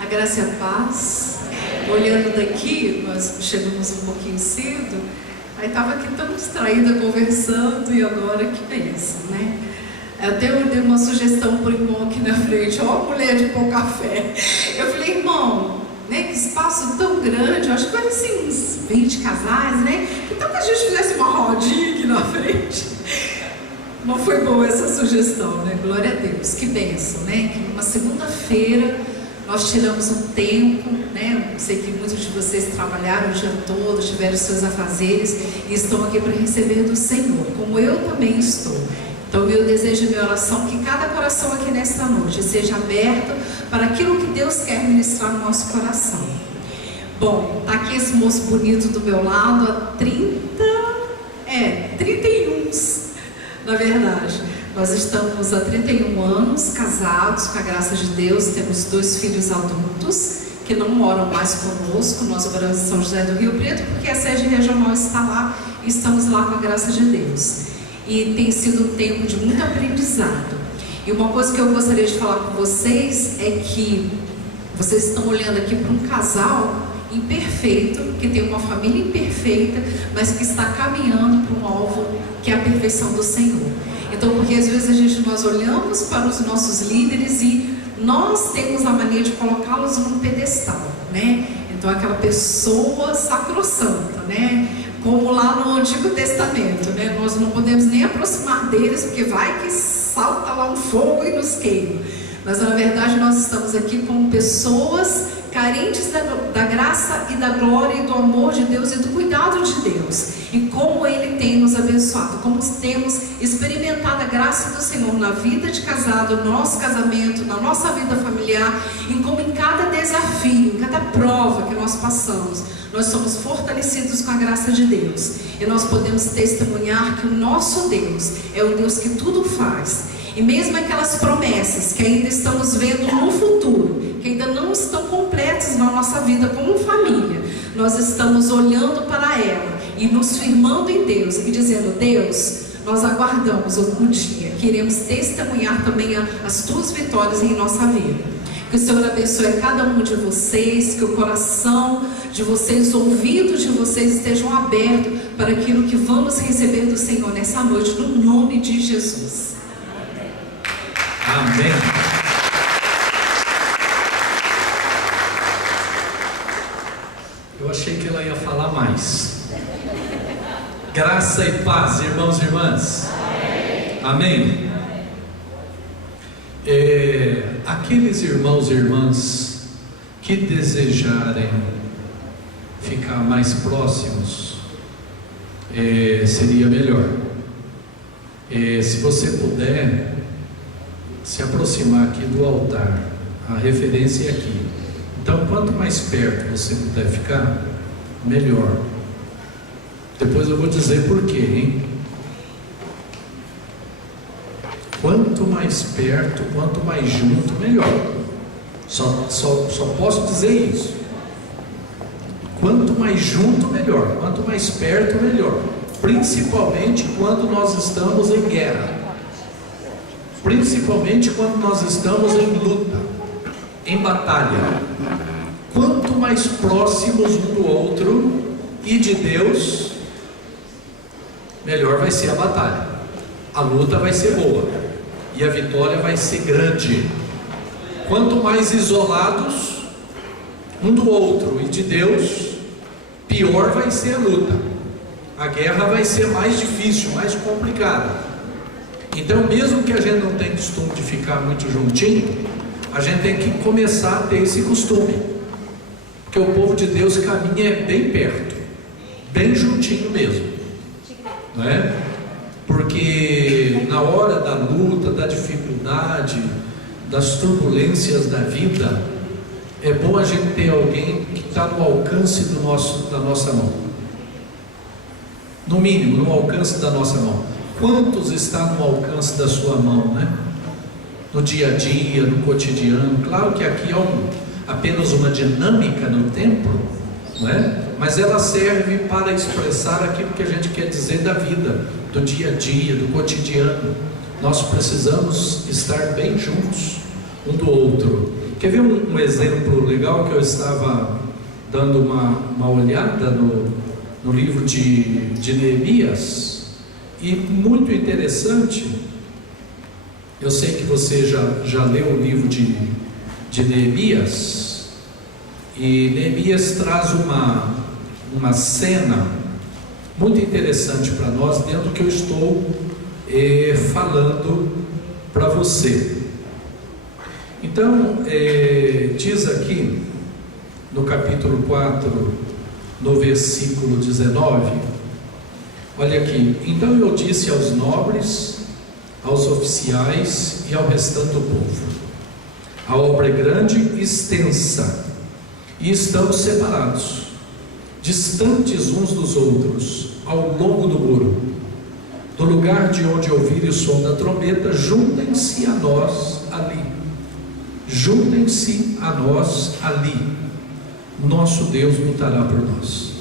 A graça e a paz. Olhando daqui, nós chegamos um pouquinho cedo, aí estava aqui tão distraída conversando, e agora que bênção, né? Até eu dei uma sugestão para o irmão aqui na frente: ó, mulher de pôr café. Eu falei: irmão, né, que espaço tão grande, eu acho que vai ser uns 20 casais, né? Então que a gente fizesse uma rodinha aqui na frente. Não foi boa essa sugestão, né? Glória a Deus, que bênção, né? Que numa segunda-feira nós tiramos um tempo, né? Eu sei que muitos de vocês trabalharam o dia todo, tiveram seus afazeres e estão aqui para receber do Senhor, como eu também estou. Então, meu desejo e minha oração é que cada coração aqui nesta noite seja aberto para aquilo que Deus quer ministrar no nosso coração. Bom, tá aqui esse moço bonito do meu lado há 31, na verdade. Nós estamos há 31 anos casados, com a graça de Deus. Temos 2 filhos adultos que não moram mais conosco. Nós moramos em São José do Rio Preto, porque a sede regional está lá e estamos lá com a graça de Deus. E tem sido um tempo de muito aprendizado. E uma coisa que eu gostaria de falar com vocês é que vocês estão olhando aqui para um casal imperfeito, que tem uma família imperfeita, mas que está caminhando para um alvo que é a perfeição do Senhor. Então, porque às vezes nós olhamos para os nossos líderes e nós temos a mania de colocá-los num pedestal, né? Então, aquela pessoa sacrossanta, né? Como lá no Antigo Testamento, né? Nós não podemos nem aproximar deles, porque vai que salta lá um fogo e nos queima. Mas na verdade nós estamos aqui como pessoas carentes da graça e da glória e do amor de Deus e do cuidado de Deus. E como Ele tem nos abençoado, como temos experimentado a graça do Senhor na vida de casado, no nosso casamento, na nossa vida familiar, e como em cada desafio, em cada prova que nós passamos, nós somos fortalecidos com a graça de Deus. E nós podemos testemunhar que o nosso Deus é o Deus que tudo faz. E mesmo aquelas promessas que ainda estamos vendo no futuro, que ainda não estão completas na nossa vida como família, nós estamos olhando para ela e nos firmando em Deus e dizendo: Deus, nós aguardamos o dia, queremos testemunhar também as tuas vitórias em nossa vida. Que o Senhor abençoe a cada um de vocês, que o coração de vocês, os ouvidos de vocês estejam abertos para aquilo que vamos receber do Senhor nessa noite, no nome de Jesus. Amém. Eu achei que ela ia falar mais. Graça e paz, irmãos e irmãs. Amém. Aqueles irmãos e irmãs que desejarem ficar mais próximos, seria melhor. Se você puder se aproximar aqui do altar, a referência é aqui. Então, quanto mais perto você puder ficar, melhor. Depois eu vou dizer por quê, hein? Quanto mais perto, quanto mais junto, melhor. Só posso dizer isso. Quanto mais junto, melhor. Quanto mais perto, melhor. Principalmente quando nós estamos em guerra. Principalmente quando nós estamos em luta, em batalha. Quanto mais próximos um do outro e de Deus, melhor vai ser a batalha. A luta vai ser boa e a vitória vai ser grande. Quanto mais isolados um do outro e de Deus, pior vai ser a luta. A guerra vai ser mais difícil, mais complicada. Então, mesmo que a gente não tenha costume de ficar muito juntinho, a gente tem que começar a ter esse costume, porque o povo de Deus caminha bem perto, bem juntinho mesmo, não é? Porque na hora da luta, da dificuldade, das turbulências da vida, é bom a gente ter alguém que está no alcance da nossa mão, no mínimo no alcance da nossa mão. Quantos está no alcance da sua mão, né? No dia a dia, no cotidiano. Claro que aqui é apenas uma dinâmica no tempo, não é? Mas ela serve para expressar aquilo que a gente quer dizer da vida, do dia a dia, do cotidiano. Nós precisamos estar bem juntos um do outro. Quer ver um exemplo legal que eu estava dando uma olhada no livro de Neemias, e muito interessante. Eu sei que você já leu o livro de Neemias, e Neemias traz uma cena muito interessante para nós dentro do que eu estou falando para você. Então, diz aqui no capítulo 4, no versículo 19, olha aqui: então eu disse aos nobres, aos oficiais e ao restante do povo: a obra é grande e extensa, e estamos separados, distantes uns dos outros, ao longo do muro. Do lugar de onde ouvirem o som da trombeta, juntem-se a nós ali. Juntem-se a nós ali. Nosso Deus lutará por nós.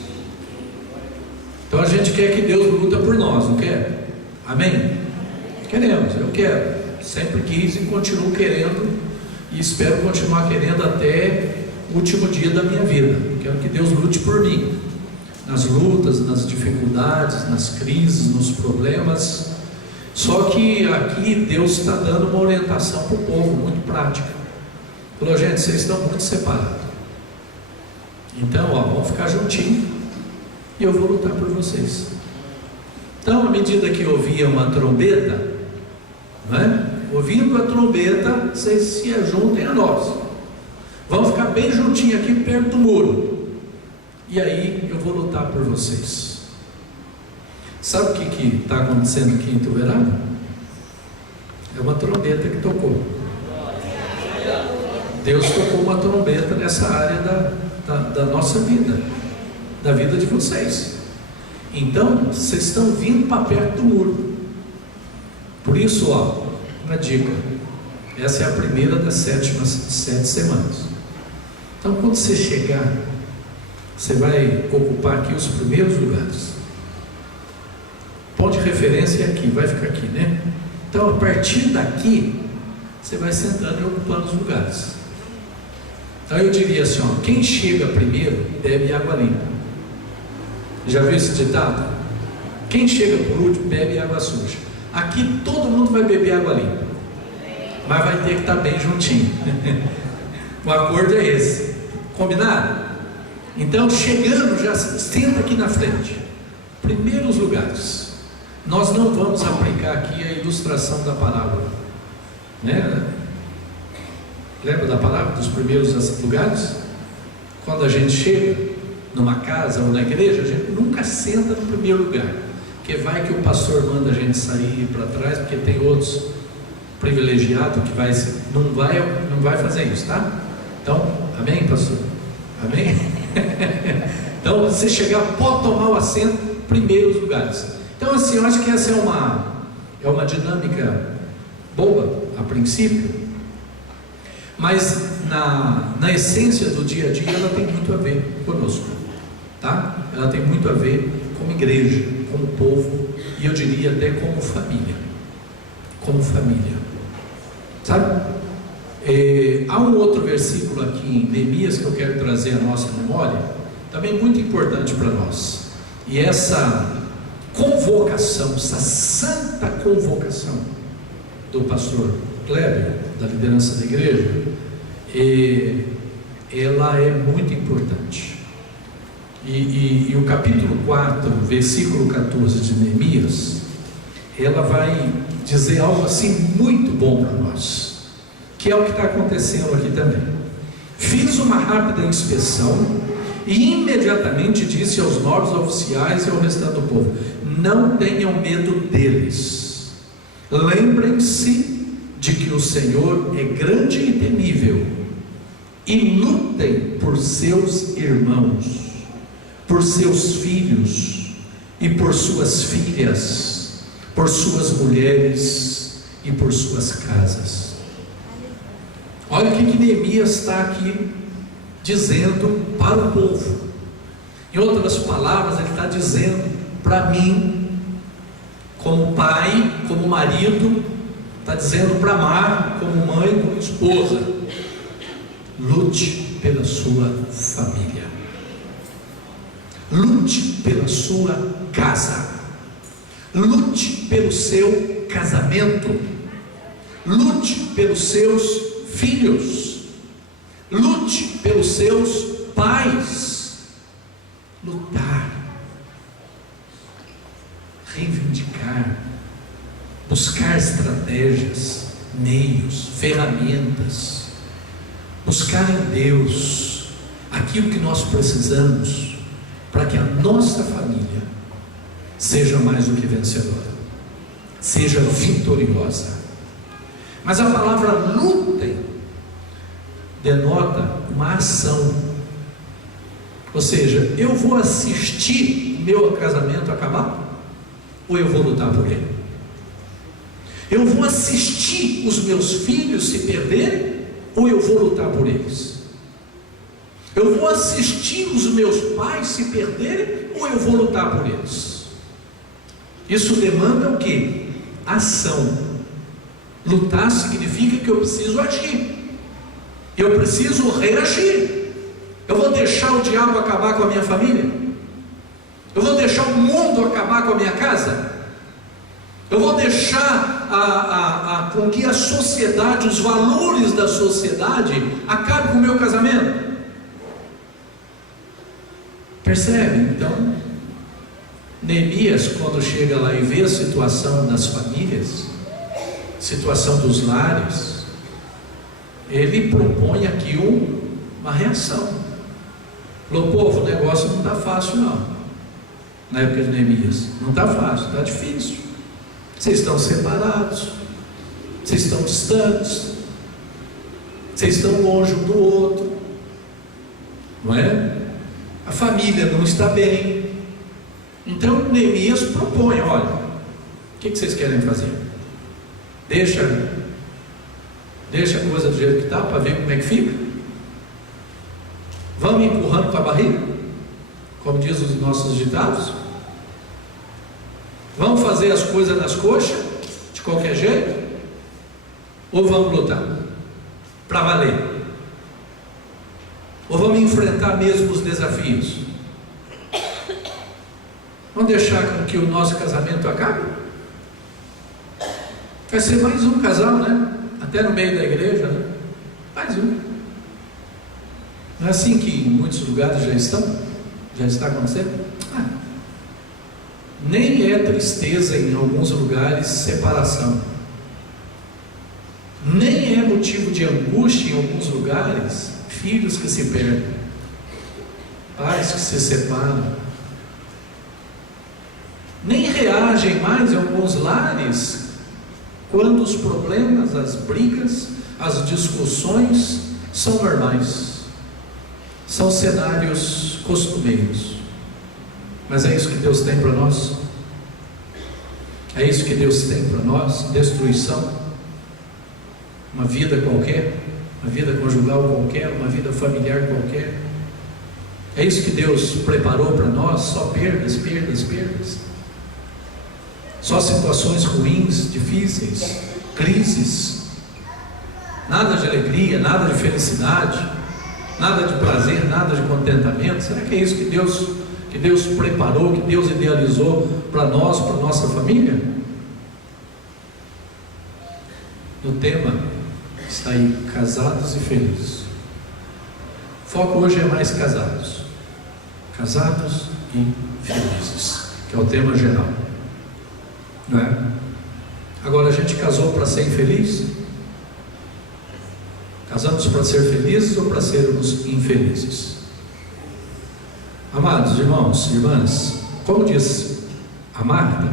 Então a gente quer que Deus luta por nós, não quer? Amém? Queremos, eu quero. Sempre quis e continuo querendo, e espero continuar querendo até o último dia da minha vida. Quero que Deus lute por mim, nas lutas, nas dificuldades, nas crises, nos problemas. Só que aqui Deus está dando uma orientação para o povo muito prática. Falou: gente, vocês estão muito separados, então vamos ficar juntinho e eu vou lutar por vocês. Então, à medida que ouvia uma trombeta, né? Ouvindo a trombeta, vocês se ajuntem a nós, vamos ficar bem juntinho aqui perto do muro, e aí eu vou lutar por vocês. Sabe o que está acontecendo aqui em Ituverava? É uma trombeta que tocou. Deus tocou uma trombeta nessa área da nossa vida, da vida de vocês. Então, vocês estão vindo para perto do muro. Por isso, uma dica: essa é a primeira das 7 semanas. Então, quando você chegar, você vai ocupar aqui os primeiros lugares. Ponto de referência é aqui, vai ficar aqui, né? Então, a partir daqui, você vai sentando e ocupando os lugares. Então eu diria assim: quem chega primeiro bebe água limpa. Já viu esse ditado? Quem chega por último bebe água suja. Aqui todo mundo vai beber água limpa, mas vai ter que estar bem juntinho. O acordo é esse, combinado? Então, chegando, já senta aqui na frente, primeiros lugares. Nós não vamos aplicar aqui a ilustração da parábola, né? Lembra da palavra dos primeiros lugares? Quando a gente chega numa casa ou na igreja, a gente nunca senta no primeiro lugar, porque vai que o pastor manda a gente sair para trás, porque tem outros privilegiados que não vai fazer isso, tá? Então, amém, pastor? Amém? Então, você chegar, pode tomar o assento, primeiros lugares. Então, assim, eu acho que essa é uma dinâmica boa a princípio, mas na essência do dia a dia ela tem muito a ver conosco, tá? Ela tem muito a ver como igreja, como povo, e eu diria até como família, sabe? Há um outro versículo aqui em Neemias que eu quero trazer à nossa memória, também muito importante para nós, e essa convocação, essa santa convocação do pastor Kleber, da liderança da igreja, ela é muito importante. E o capítulo 4, versículo 14 de Neemias, ela vai dizer algo assim muito bom para nós, que é o que está acontecendo aqui também. Fiz uma rápida inspeção e imediatamente disse aos nobres oficiais e ao restante do povo: não tenham medo deles, lembrem-se de que o Senhor é grande e temível, e lutem por seus irmãos, por seus filhos e por suas filhas, por suas mulheres e por suas casas. Olha o que Neemias está aqui dizendo para o povo. Em outras palavras, ele está dizendo para mim, como pai, como marido, está dizendo para Mar, como mãe, como esposa: lute pela sua família, lute pela sua casa, lute pelo seu casamento, lute pelos seus filhos, lute pelos seus pais. Lutar, reivindicar, buscar estratégias, meios, ferramentas, buscar em Deus aquilo que nós precisamos para que a nossa família seja mais do que vencedora, seja vitoriosa. Mas a palavra lutem denota uma ação, ou seja, eu vou assistir o meu casamento acabar, ou eu vou lutar por ele? Eu vou assistir os meus filhos se perderem, ou eu vou lutar por eles? Eu vou assistir os meus pais se perderem, ou eu vou lutar por eles? Isso demanda o quê? Ação. Lutar significa que eu preciso agir, eu preciso reagir. Eu vou deixar o diabo acabar com a minha família? Eu vou deixar o mundo acabar com a minha casa? Eu vou deixar com que a sociedade, os valores da sociedade acabem com o meu casamento? Percebe? Então, Neemias, quando chega lá e vê a situação das famílias, situação dos lares, ele propõe aqui uma reação. Falou: povo, o negócio não está fácil não. Na época de Neemias, não está fácil, está difícil. Vocês estão separados, vocês estão distantes, vocês estão longe um do outro, não é? A família não está bem. Então Neemias propõe: olha, o que vocês querem fazer? Deixa a coisa do jeito que está, para ver como é que fica? Vamos empurrando com a barriga, como diz os nossos ditados? Vamos fazer as coisas nas coxas, de qualquer jeito? Ou vamos lutar para valer? Ou vamos enfrentar mesmo os desafios? Vamos deixar com que o nosso casamento acabe? Vai ser mais um casal, né? Até no meio da igreja, né? Mais um. Não é assim que em muitos lugares já está acontecendo? Nem é tristeza em alguns lugares separação, nem é motivo de angústia em alguns lugares filhos que se perdem, pais que se separam, nem reagem mais em alguns lares quando os problemas, as brigas, as discussões são normais, são cenários costumeiros. Mas é isso que Deus tem para nós? É isso que Deus tem para nós? Destruição? Uma vida qualquer? Uma vida conjugal qualquer? Uma vida familiar qualquer? É isso que Deus preparou para nós? Só perdas, perdas, perdas? Só situações ruins, difíceis, crises? Nada de alegria, nada de felicidade, nada de prazer, nada de contentamento? Será que é isso que Deus preparou, que Deus idealizou para nós, para nossa família? No tema está aí: casados e felizes. O foco hoje é mais casados e felizes, que é o tema geral, não é? Agora, a gente casou para ser infeliz? Casamos para ser felizes ou para sermos infelizes? Amados irmãos e irmãs, como diz a Marta,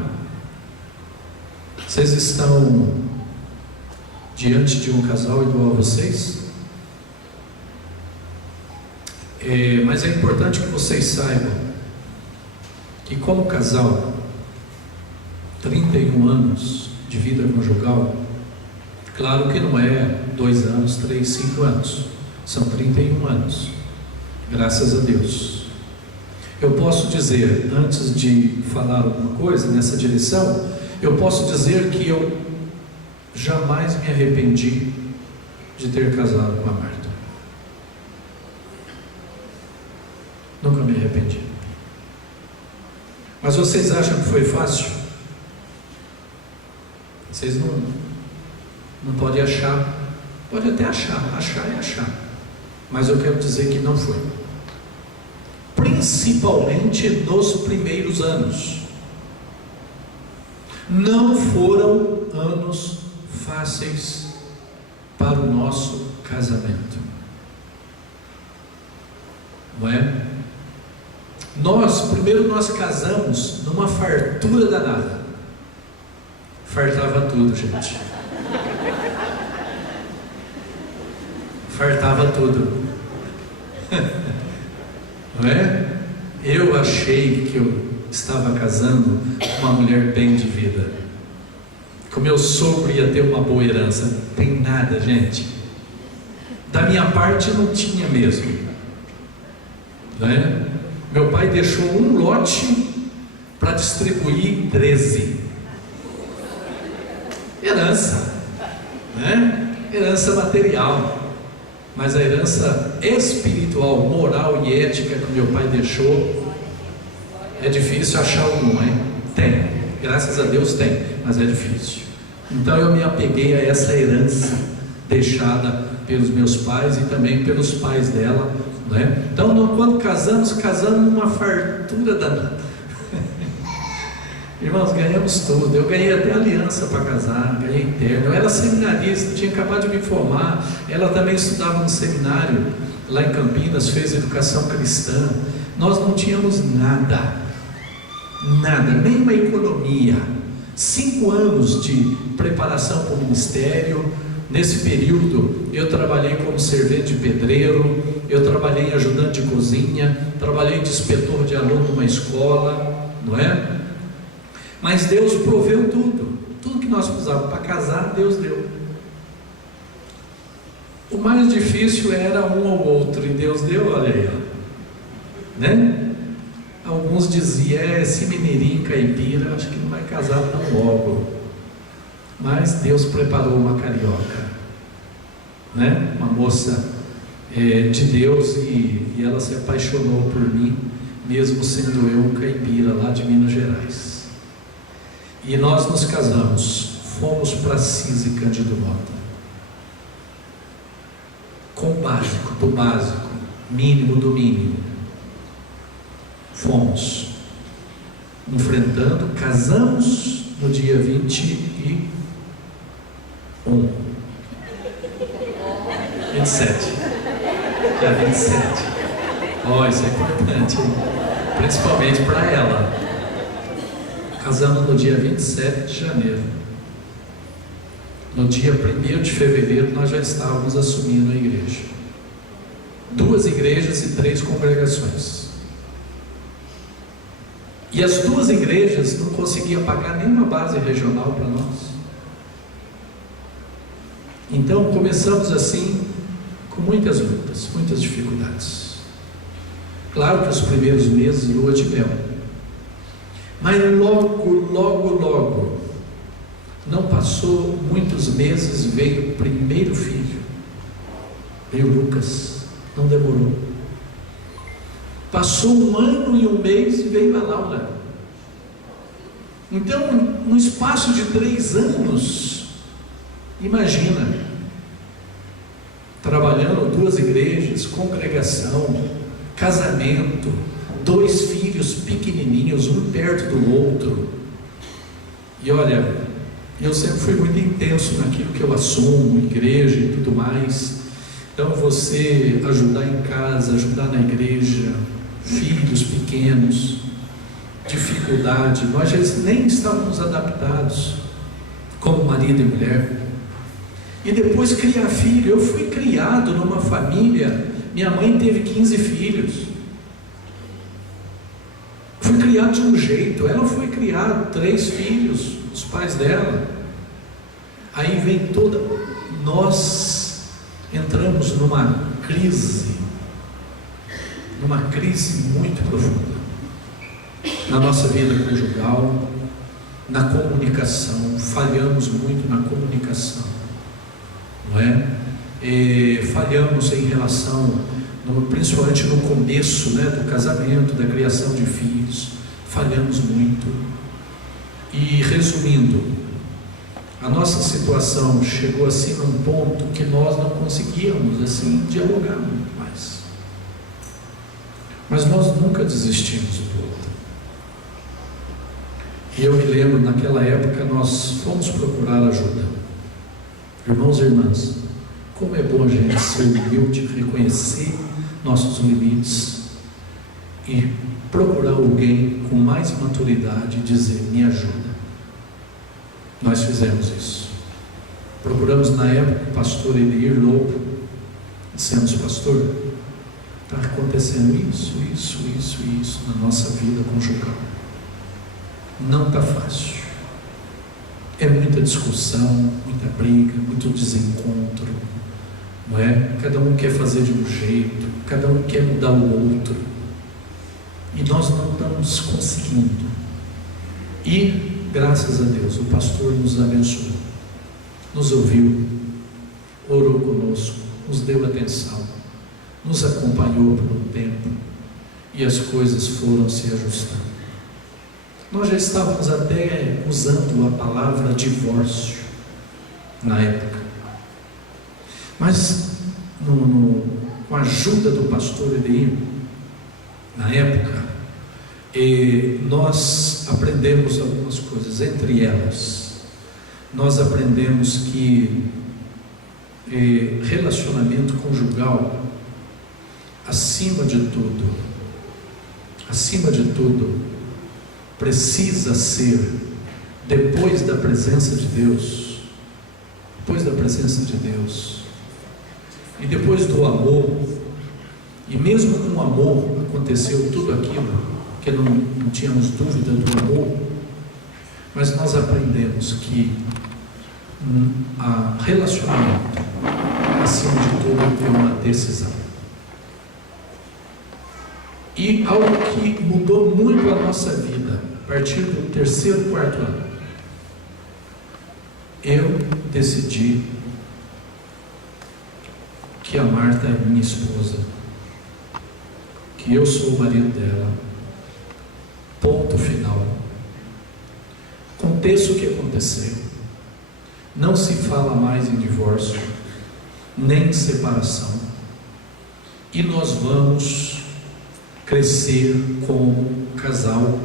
vocês estão diante de um casal igual a vocês? Mas é importante que vocês saibam que, como casal, 31 anos de vida conjugal, claro que não é 2 anos, 3, 5 anos, são 31 anos, graças a Deus. Eu posso dizer, antes de falar alguma coisa nessa direção, eu posso dizer que eu jamais me arrependi de ter casado com a Marta. Nunca me arrependi. Mas vocês acham que foi fácil? Vocês não podem achar. Pode até achar é achar. Mas eu quero dizer que não foi. Principalmente nos primeiros anos. Não foram anos fáceis para o nosso casamento. Não é? Primeiro nós casamos numa fartura danada. Fartava tudo, gente. Fartava tudo. Não é? Eu achei que eu estava casando com uma mulher bem de vida. Que o meu sogro ia ter uma boa herança. Não tem nada, gente. Da minha parte não tinha mesmo. Não é? Meu pai deixou um lote para distribuir 13. Herança, né? Herança material. Mas a herança espiritual, moral e ética que meu pai deixou, é difícil achar alguma, hein? Tem, graças a Deus tem, mas é difícil. Então eu me apeguei a essa herança deixada pelos meus pais e também pelos pais dela, né? Então quando casamos numa fartura danada. Irmãos, ganhamos tudo. Eu ganhei até aliança para casar, ganhei terno. Eu era seminarista, tinha acabado de me formar. Ela também estudava no seminário lá em Campinas, fez educação cristã. Nós não tínhamos nada, nem uma economia. 5 anos de preparação para o ministério. Nesse período eu trabalhei como servente de pedreiro, eu trabalhei ajudante de cozinha, trabalhei de inspetor de aluno numa escola, não é? Mas Deus proveu tudo que nós precisávamos para casar, Deus deu. O mais difícil era um ou outro, e Deus deu, olha aí, né? Alguns diziam, esse mineirinho caipira, acho que não vai casar tão logo. Mas Deus preparou uma carioca, né? Uma moça de Deus, e ela se apaixonou por mim, mesmo sendo eu um caipira lá de Minas Gerais. E nós nos casamos, fomos para Assis e Cândido Mota, com o básico do básico, mínimo do mínimo. Fomos enfrentando, casamos no dia 27. Dia 27. Isso é importante, hein? Principalmente para ela. Casamos no dia 27 de janeiro. No dia 1º de fevereiro nós já estávamos assumindo a igreja. 2 igrejas e 3 congregações. E as 2 igrejas não conseguiam pagar nenhuma base regional para nós. Então começamos assim, com muitas lutas, muitas dificuldades. Claro que os primeiros meses, lua de mel. Mas logo, não passou muitos meses, veio o primeiro filho, veio Lucas, não demorou. Passou 1 ano e 1 mês e veio a Laura. Então, no espaço de 3 anos, imagina, trabalhando 2 igrejas, congregação, casamento, 2 filhos pequenininhos, um perto do outro. E olha, eu sempre fui muito intenso naquilo que eu assumo, igreja e tudo mais. Então você ajudar em casa, ajudar na igreja, filhos pequenos, dificuldade, nós já nem estávamos adaptados como marido e mulher. E depois criar filho, eu fui criado numa família, minha mãe teve 15 filhos. Fui criado de um jeito, ela foi criada, 3 filhos, os pais dela. Aí vem toda, nós entramos numa crise muito profunda, na nossa vida conjugal, na comunicação, falhamos muito na comunicação, não é? Falhamos em relação principalmente no começo, né, do casamento, da criação de filhos, falhamos muito. E resumindo, a nossa situação chegou assim num ponto que nós não conseguíamos assim dialogar muito mais. Mas nós nunca desistimos do outro. E eu me lembro, naquela época, nós fomos procurar ajuda. Irmãos e irmãs, como é bom a gente ser humilde, reconhecer nossos limites e procurar alguém com mais maturidade e dizer: me ajuda. Nós fizemos isso. Procuramos na época o pastor Elir Lobo. Dissemos: pastor, está acontecendo isso na nossa vida conjugal. Não está fácil. É muita discussão, muita briga, muito desencontro, não é? Cada um quer fazer de um jeito, cada um quer mudar o outro, e nós não estamos conseguindo. E graças a Deus o pastor nos abençoou, nos ouviu, orou conosco, nos deu atenção, nos acompanhou por um tempo, e as coisas foram se ajustando. Nós já estávamos até usando a palavra divórcio na época, mas com a ajuda do pastor Edir, na época, nós aprendemos algumas coisas. Entre elas, nós aprendemos que relacionamento conjugal, acima de tudo, precisa ser, depois da presença de Deus, e depois do amor, e mesmo com o amor aconteceu tudo aquilo, que não tínhamos dúvida do amor, mas nós aprendemos que relacionamento, acima de tudo, é uma decisão. E algo que mudou muito a nossa vida, a partir do 3º, 4º ano, eu decidi que a Marta é minha esposa, que eu sou o marido dela, ponto final. Aconteça o que acontecer, não se fala mais em divórcio, nem em separação, e nós vamos crescer como casal,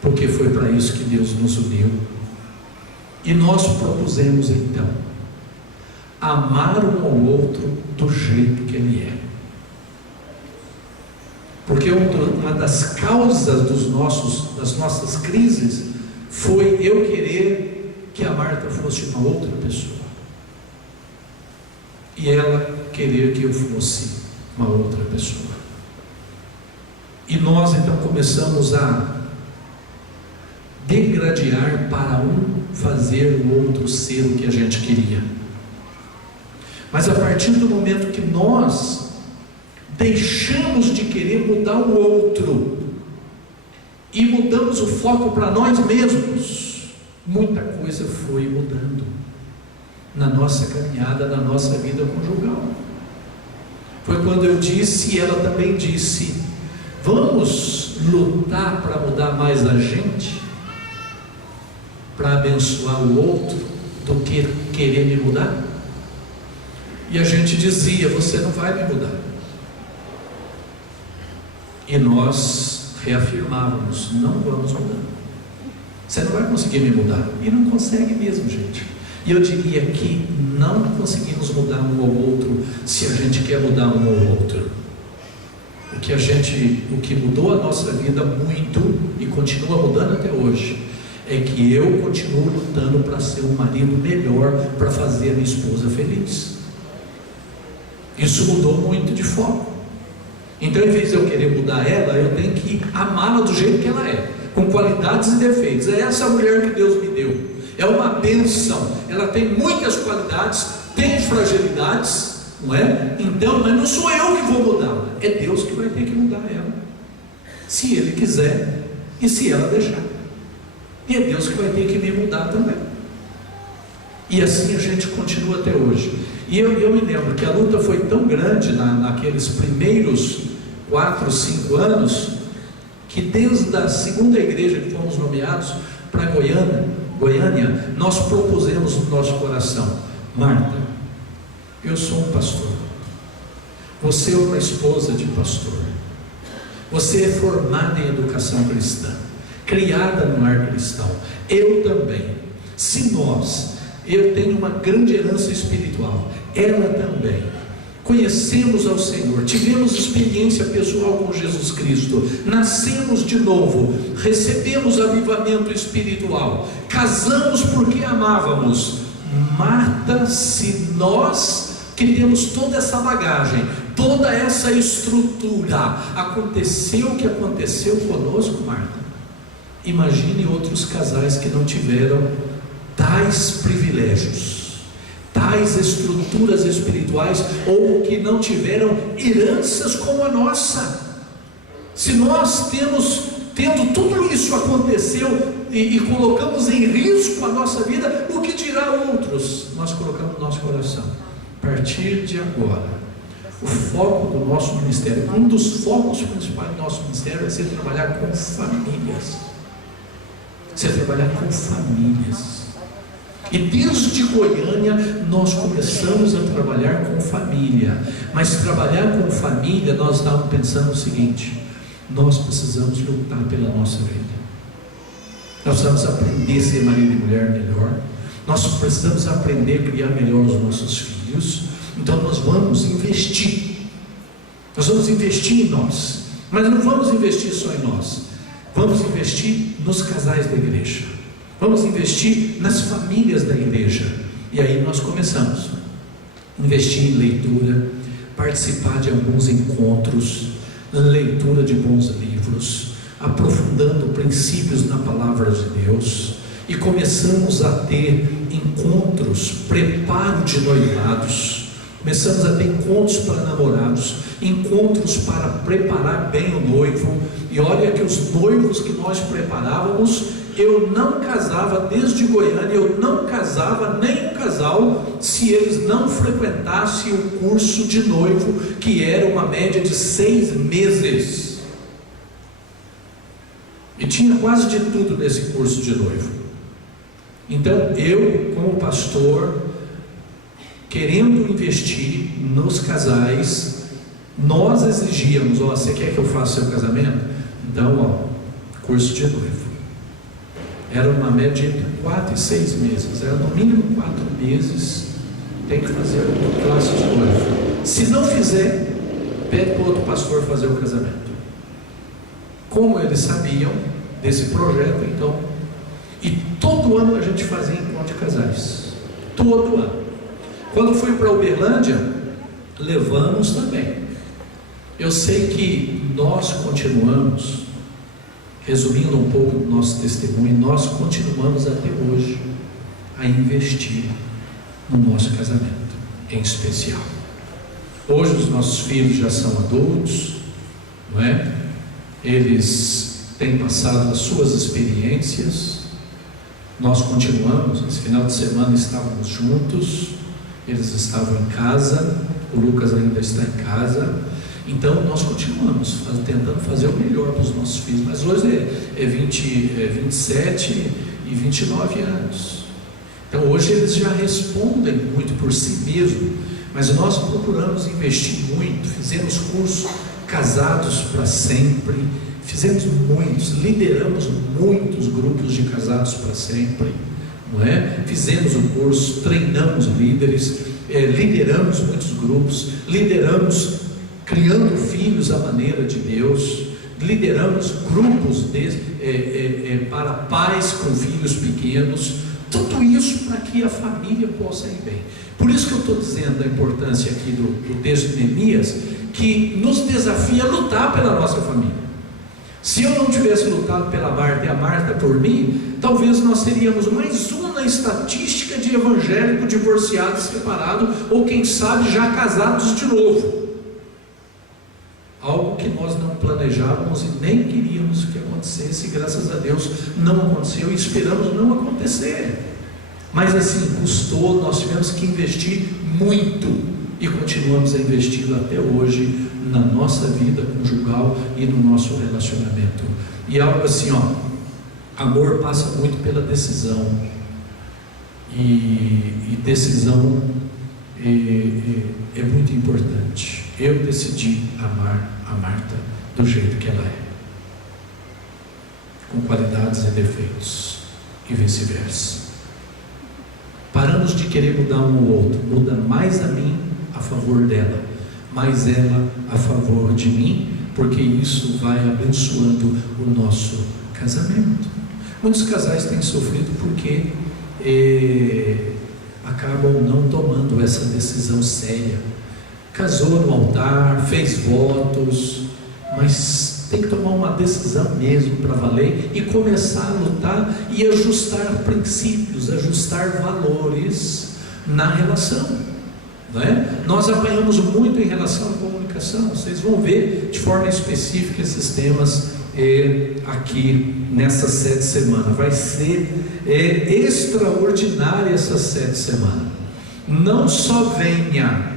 porque foi para isso que Deus nos uniu. E nós propusemos então amar um ao outro do jeito que ele é, porque uma das causas das nossas crises foi eu querer que a Marta fosse uma outra pessoa e ela querer que eu fosse uma outra pessoa. E nós então começamos a degradear para um fazer o outro ser o que a gente queria. Mas a partir do momento que nós deixamos de querer mudar o outro e mudamos o foco para nós mesmos, muita coisa foi mudando na nossa caminhada, na nossa vida conjugal. Foi quando eu disse, e ela também disse: vamos lutar para mudar mais a gente, para abençoar o outro, do que querer me mudar? E a gente dizia: você não vai me mudar. E nós reafirmávamos: não vamos mudar. Você não vai conseguir me mudar. E não consegue mesmo, gente. E eu diria que não conseguimos mudar um ao outro se a gente quer mudar um ao outro. O que mudou a nossa vida muito e continua mudando até hoje é que eu continuo lutando para ser um marido melhor, para fazer a minha esposa feliz. Isso mudou muito de foco. Então, em vez de eu querer mudar ela, eu tenho que amá-la do jeito que ela é, com qualidades e defeitos. É essa mulher que Deus me deu, é uma bênção. Ela tem muitas qualidades, tem fragilidades, não é? Então, mas não sou eu que vou mudá-la, é Deus que vai ter que mudar ela, se Ele quiser e se ela deixar. E é Deus que vai ter que me mudar também. E assim a gente continua até hoje. E eu me lembro que a luta foi tão grande naqueles primeiros 4, 5 anos, que desde a segunda igreja que fomos nomeados para Goiânia, nós propusemos no nosso coração: Marta, eu sou um pastor, você é uma esposa de pastor, você é formada em educação cristã, criada no lar cristão, eu também. Se eu tenho uma grande herança espiritual, ela também, conhecemos ao Senhor, tivemos experiência pessoal com Jesus Cristo, nascemos de novo, recebemos avivamento espiritual, casamos porque amávamos. Marta, se nós que temos toda essa bagagem, toda essa estrutura, aconteceu o que aconteceu conosco, Marta, imagine outros casais que não tiveram tais privilégios, tais estruturas espirituais, ou que não tiveram heranças como a nossa. Se nós tendo tudo isso aconteceu e colocamos em risco a nossa vida, o que dirá outros? Nós colocamos no nosso coração: a partir de agora, o foco do nosso ministério, um dos focos principais do nosso ministério, é ser trabalhar com famílias. Ser trabalhar com famílias. E desde Goiânia nós começamos a trabalhar com família. Mas trabalhar com família, nós estávamos pensando o seguinte: nós precisamos lutar pela nossa vida. Nós precisamos aprender a ser marido e mulher melhor. Nós precisamos aprender a criar melhor os nossos filhos. Então nós vamos investir. Nós vamos investir em nós. Mas não vamos investir só em nós. Vamos investir nos casais da igreja. Vamos investir nas famílias da igreja. E aí nós começamos a investir em leitura, participar de alguns encontros, leitura de bons livros, aprofundando princípios na palavra de Deus. E começamos a ter encontros, preparo de noivados. Começamos a ter encontros para namorados, encontros para preparar bem o noivo. E olha que os noivos que nós preparávamos, eu não casava desde Goiânia, eu não casava nem um casal se eles não frequentassem o curso de noivo, que era uma média de 6 meses. E tinha quase de tudo nesse curso de noivo. Então eu, como pastor, querendo investir nos casais, nós exigíamos: você quer que eu faça seu casamento? Então, curso de noivo. Era uma média entre 4 e 6 meses. Era no mínimo 4 meses. Tem que fazer a classe de noivo. Se não fizer, pede para outro pastor fazer o casamento. Como eles sabiam desse projeto, então, e todo ano a gente fazia encontro de casais. Todo ano. Quando fui para Uberlândia, levamos também. Eu sei que nós continuamos, resumindo um pouco do nosso testemunho, nós continuamos até hoje a investir no nosso casamento, em especial. Hoje os nossos filhos já são adultos, não é? Eles têm passado as suas experiências. Nós continuamos. Esse final de semana estávamos juntos, eles estavam em casa, o Lucas ainda está em casa. Então nós continuamos tentando fazer o melhor para os nossos filhos. Mas hoje é 27 e 29 anos. Então hoje eles já respondem muito por si mesmos. Mas nós procuramos investir muito. Fizemos curso Casados para Sempre. Fizemos muitos, lideramos muitos grupos de casados para sempre, não é? Fizemos o curso, treinamos líderes, lideramos muitos grupos, lideramos criando filhos à maneira de Deus, lideramos grupos para pais com filhos pequenos, tudo isso para que a família possa ir bem. Por isso que eu estou dizendo a importância aqui do texto de Neemias, que nos desafia a lutar pela nossa família. Se eu não tivesse lutado pela Marta e a Marta por mim, talvez nós teríamos mais uma na estatística de evangélico divorciado, separado, ou quem sabe já casados de novo. Algo que nós não planejávamos e nem queríamos que acontecesse, e graças a Deus não aconteceu, e esperamos não acontecer. Mas assim, custou, nós tivemos que investir muito e continuamos a investir até hoje na nossa vida conjugal e no nosso relacionamento. E algo assim, amor passa muito pela decisão, e decisão é muito importante. Eu decidi amar a Marta do jeito que ela é, com qualidades e defeitos, e vice-versa. Paramos de querer mudar um ao outro, muda mais a mim a favor dela, mais ela a favor de mim, porque isso vai abençoando o nosso casamento. Muitos casais têm sofrido porque acabam não tomando essa decisão séria. Casou no altar, fez votos, mas tem que tomar uma decisão mesmo para valer e começar a lutar e ajustar princípios, ajustar valores na relação, não é? Nós apanhamos muito em relação à comunicação. Vocês vão ver de forma específica esses temas aqui nessas 7 semanas. Vai ser extraordinária essas 7 semanas. Não só venha,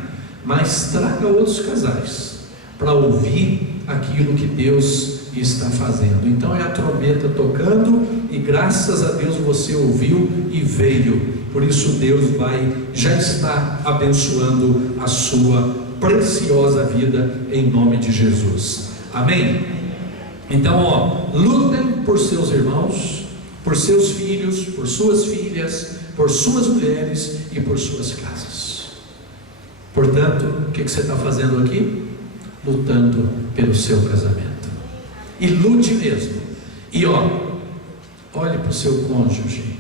mas traga outros casais para ouvir aquilo que Deus está fazendo. Então é a trombeta tocando, e graças a Deus você ouviu e veio. Por isso Deus já está abençoando a sua preciosa vida em nome de Jesus. Amém? Então, lutem por seus irmãos, por seus filhos, por suas filhas, por suas mulheres e por suas casas. Portanto, o que você está fazendo aqui? Lutando pelo seu casamento. E lute mesmo. E olhe para o seu cônjuge,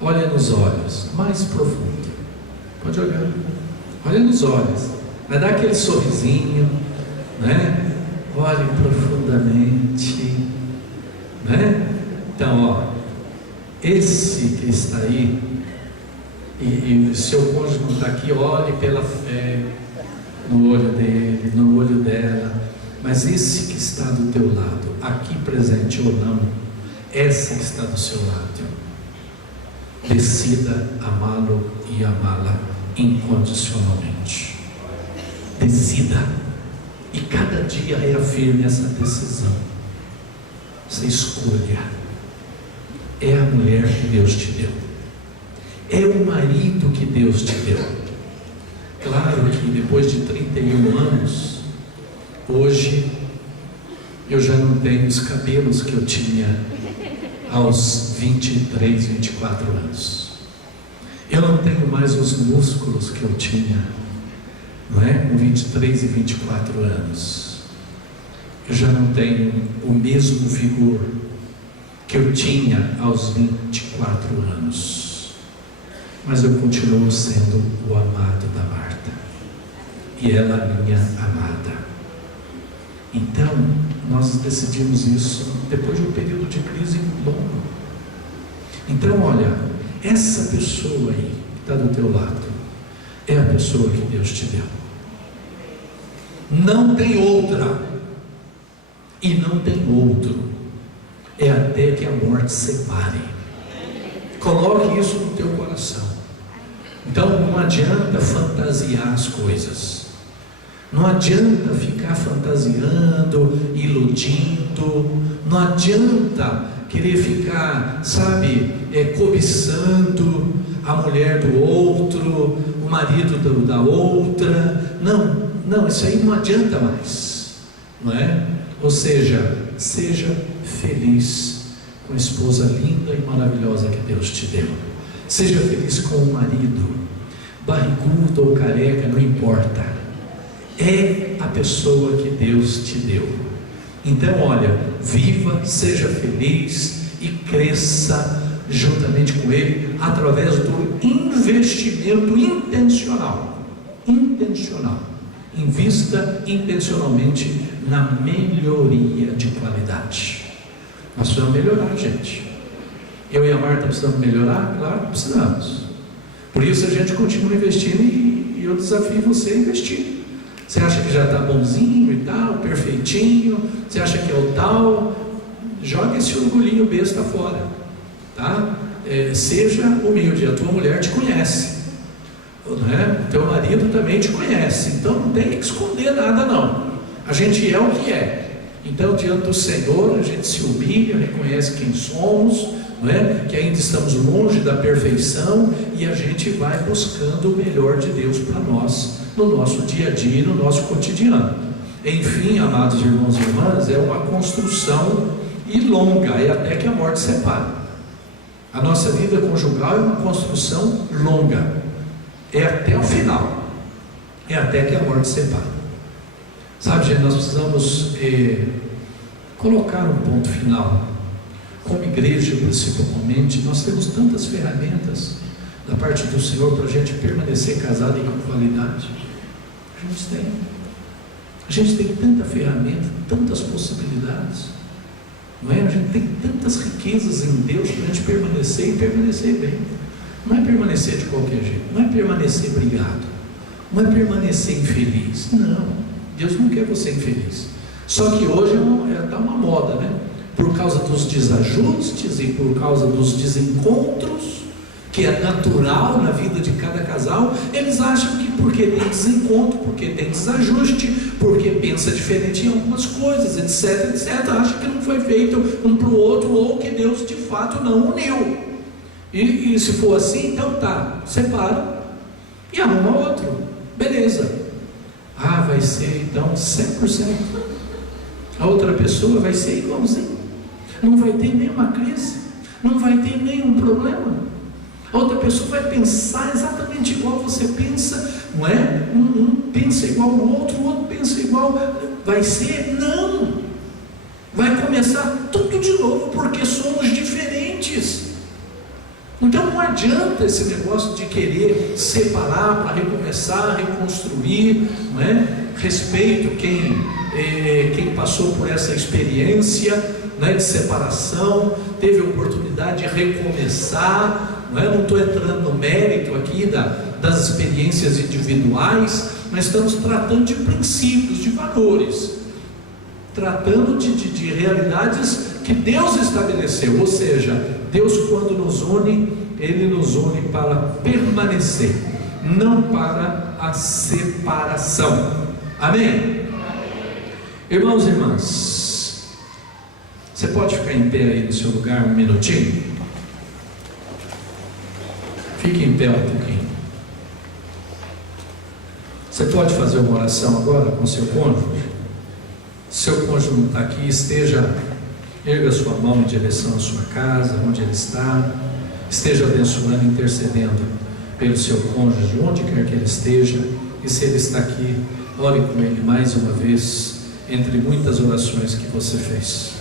olhe nos olhos, mais profundo. Pode olhar, olha nos olhos, vai dar aquele sorrisinho, né? Olhe profundamente, né? Então, esse que está aí, e o seu cônjuge não está aqui, olhe pela fé no olho dele, no olho dela. Mas esse que está do teu lado, aqui presente ou não, essa que está do seu lado, decida amá-lo e amá-la incondicionalmente. Decida. E cada dia reafirme essa decisão. Essa escolha. É a mulher que Deus te deu. É o marido que Deus te deu. Claro que depois de 31 anos, hoje eu já não tenho os cabelos que eu tinha aos 23, 24 anos. Eu não tenho mais os músculos que eu tinha, não é? Com 23 e 24 anos. Eu já não tenho o mesmo vigor que eu tinha aos 24 anos. Mas eu continuo sendo o amado da Marta. E ela a minha amada. Então, nós decidimos isso depois de um período de crise longo. Então, olha, essa pessoa aí que está do teu lado é a pessoa que Deus te deu. Não tem outra e não tem outro. É até que a morte separe. Coloque isso no teu coração. Então não adianta fantasiar as coisas. Não adianta ficar fantasiando, iludindo. Não adianta querer ficar, cobiçando a mulher do outro, o marido da outra. Não, isso aí não adianta mais, não é? Ou seja, seja feliz com a esposa linda e maravilhosa que Deus te deu. Seja feliz com o marido, barrigudo ou careca, não importa. É a pessoa que Deus te deu. Então, olha, viva, seja feliz e cresça juntamente com Ele através do investimento intencional. Invista intencionalmente na melhoria de qualidade. Nós precisamos melhorar, gente. Eu e a Marta precisamos melhorar? Claro, precisamos. Por isso a gente continua investindo e eu desafio você a investir. Você acha que já está bonzinho e tal, perfeitinho? Você acha que é o tal? Joga esse orgulhinho besta fora, tá? seja humilde, a tua mulher te conhece, né? Teu marido também te conhece, então não tem que esconder nada não, a gente é o que é. Então diante do Senhor a gente se humilha, reconhece quem somos, não é? Que ainda estamos longe da perfeição, e a gente vai buscando o melhor de Deus para nós, no nosso dia a dia e no nosso cotidiano. Enfim, amados irmãos e irmãs, é uma construção e longa, é até que a morte separe. A nossa vida conjugal é uma construção longa, é até o final, é até que a morte separe. Sabe, gente, nós precisamos colocar um ponto final. Como igreja, principalmente, nós temos tantas ferramentas da parte do Senhor para a gente permanecer casado e com qualidade. A gente tem tanta ferramenta, tantas possibilidades, não é? A gente tem tantas riquezas em Deus para a gente permanecer e permanecer bem. Não é permanecer de qualquer jeito, não é permanecer brigado, não é permanecer infeliz. Não, Deus não quer você infeliz. Só que hoje está uma moda, né? Por causa dos desajustes e por causa dos desencontros, que é natural na vida de cada casal, eles acham que porque tem desencontro, porque tem desajuste, porque pensa diferente em algumas coisas, etc, acha que não foi feito um para o outro, ou que Deus de fato não uniu. E se for assim, então tá, separa e arruma outro, beleza. Vai ser então 100%. A outra pessoa vai ser igualzinho, não vai ter nenhuma crise, não vai ter nenhum problema. A outra pessoa vai pensar exatamente igual você pensa, não é? Um pensa igual o outro pensa igual. Vai ser? Não. Vai começar tudo de novo, porque somos diferentes. Então não adianta esse negócio de querer separar para recomeçar, reconstruir, não é? Respeito quem passou por essa experiência, né, de separação, teve a oportunidade de recomeçar. Não estou entrando no mérito aqui das experiências individuais, mas estamos tratando de princípios, de valores, tratando de realidades que Deus estabeleceu. Ou seja, Deus, quando nos une, Ele nos une para permanecer, não para a separação. Amém? Irmãos e irmãs, você pode ficar em pé aí no seu lugar um minutinho? Fique em pé um pouquinho. Você pode fazer uma oração agora com seu cônjuge? Seu cônjuge não está aqui, erga sua mão em direção à sua casa, onde ele está, esteja abençoando, intercedendo pelo seu cônjuge, onde quer que ele esteja, e se ele está aqui, ore com ele mais uma vez, entre muitas orações que você fez.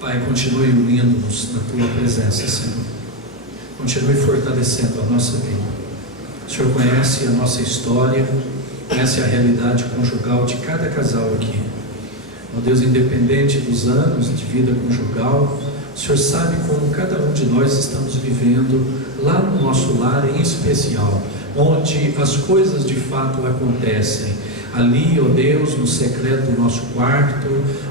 Pai, continue unindo-nos na Tua presença, Senhor. Continue fortalecendo a nossa vida. O Senhor conhece a nossa história, conhece a realidade conjugal de cada casal aqui. Ó Deus, independente dos anos de vida conjugal, o Senhor sabe como cada um de nós estamos vivendo lá no nosso lar em especial, onde as coisas de fato acontecem. Ali, ó Deus, no secreto do nosso quarto,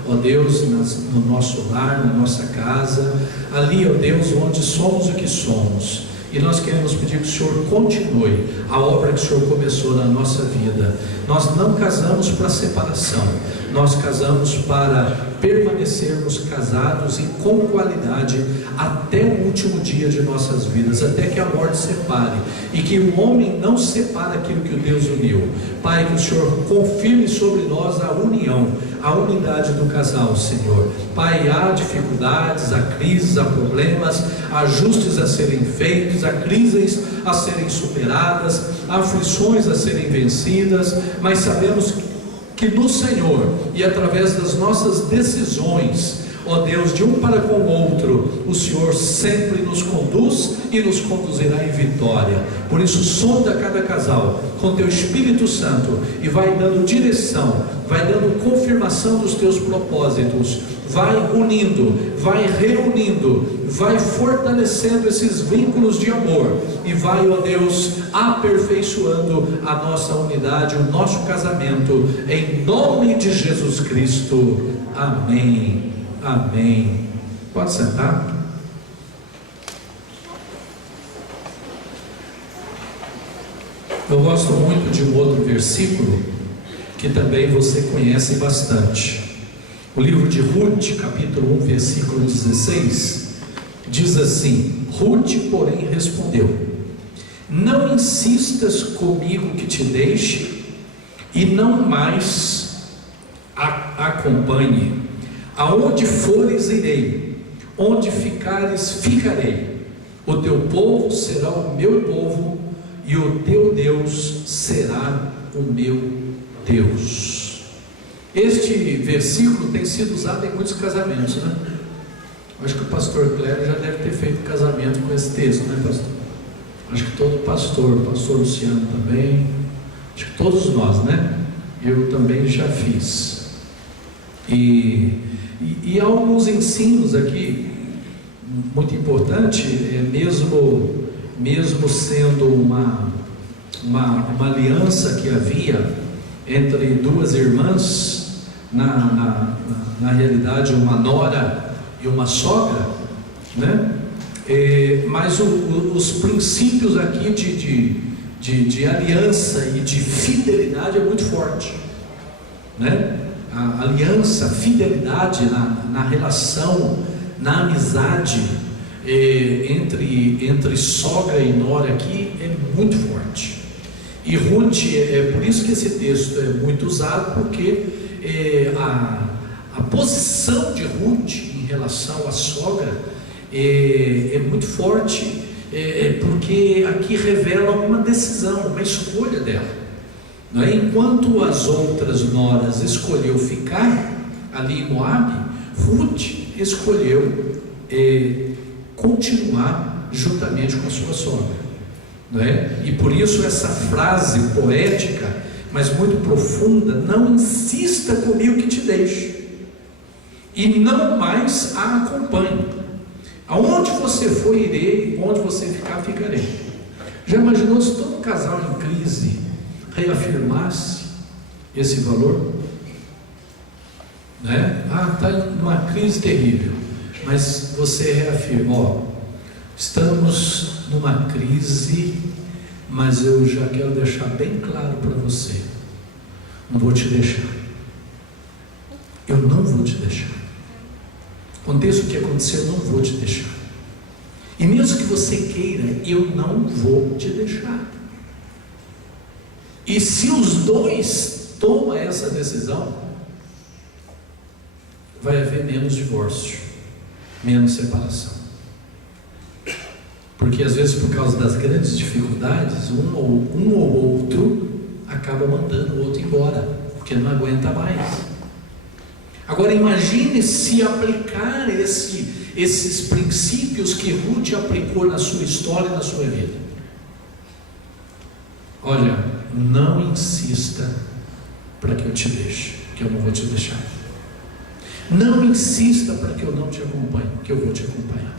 ó Deus, no nosso lar, na nossa casa, ali, ó Deus, onde somos o que somos. E nós queremos pedir que o Senhor continue a obra que o Senhor começou na nossa vida. Nós não casamos para separação, nós casamos para permanecermos casados e com qualidade até o último dia de nossas vidas, até que a morte separe, e que o homem não separe aquilo que o Deus uniu. Pai, que o Senhor confirme sobre nós a união, a unidade do casal, Senhor. Pai, há dificuldades, há crises, há problemas, há ajustes a serem feitos, há crises a serem superadas, há aflições a serem vencidas, mas sabemos que no Senhor e através das nossas decisões, ó Deus, de um para com o outro, o Senhor sempre nos conduz e nos conduzirá em vitória. Por isso, sonda cada casal com teu Espírito Santo e vai dando direção, vai dando confirmação dos teus propósitos, vai unindo, vai reunindo, vai fortalecendo esses vínculos de amor e vai, ó Deus, aperfeiçoando a nossa unidade, o nosso casamento, em nome de Jesus Cristo. Amém. Amém. Pode sentar. Eu gosto muito de um outro versículo que também você conhece bastante. O livro de Ruth, capítulo 1, versículo 16, diz assim: Ruth, porém, respondeu: não insistas comigo que te deixe e não mais acompanhe. Aonde fores irei, onde ficares ficarei. O teu povo será o meu povo e o teu Deus será o meu Deus. Este versículo tem sido usado em muitos casamentos, né? Acho que o pastor Cléber já deve ter feito casamento com esse texto, né, pastor? Acho que todo pastor, o pastor Luciano também, acho que todos nós, né? Eu também já fiz. E há alguns ensinos aqui muito importante, mesmo sendo uma aliança que havia entre duas irmãs, na realidade uma nora e uma sogra, né? Mas os princípios aqui de aliança e de fidelidade é muito forte, né? A aliança, a fidelidade na relação, na amizade entre sogra e nora aqui é muito forte. E Ruth, é por isso que esse texto é muito usado, porque a posição de Ruth em relação à sogra é muito forte, porque aqui revela uma decisão, uma escolha dela. Não é? Enquanto as outras noras escolheu ficar ali em Moabe, Ruth escolheu continuar juntamente com a sua sogra, não é? E por isso essa frase poética, mas muito profunda: não insista comigo que te deixe e não mais a acompanhe. Aonde você for irei, onde você ficar ficarei. Já imaginou se todo casal em crise reafirmasse esse valor? Né? Está numa crise terrível, mas você reafirma: estamos numa crise, mas eu já quero deixar bem claro para você, não vou te deixar, eu não vou te deixar, aconteça o que acontecer, eu não vou te deixar, e mesmo que você queira, eu não vou te deixar. E se os dois tomam essa decisão, vai haver menos divórcio, menos separação. Porque às vezes, por causa das grandes dificuldades, um ou outro acaba mandando o outro embora, porque não aguenta mais. Agora imagine se aplicar esses princípios que Ruth aplicou na sua história e na sua vida. Olha, não insista para que eu te deixe, que eu não vou te deixar. Não insista para que eu não te acompanhe, que eu vou te acompanhar.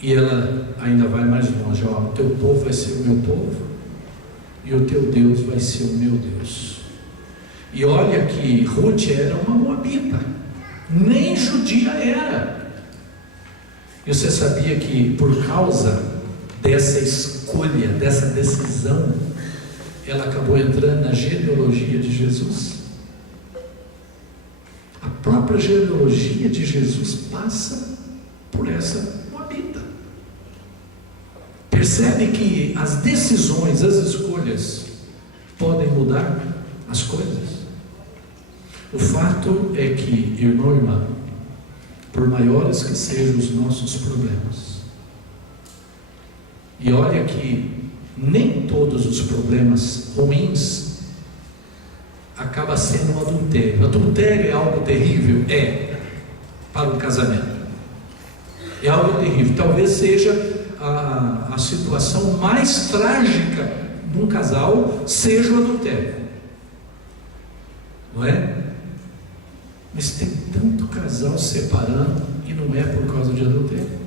E ela ainda vai mais longe: o teu povo vai ser o meu povo e o teu Deus vai ser o meu Deus. E olha que Ruth era uma moabita, nem judia era. E você sabia que por causa dessa escolha, dessa decisão, ela acabou entrando na genealogia de Jesus? própria genealogia de Jesus passa por essa moabita. Percebe que as decisões, as escolhas podem mudar as coisas. O fato é que, irmão e irmã, por maiores que sejam os nossos problemas, e olha que nem todos os problemas ruins acaba sendo um adultério. Adultério é algo terrível? É, para o casamento. É algo terrível. Talvez seja a situação mais trágica de um casal, seja o adultério. Não é? Mas tem tanto casal separando e não é por causa de adultério.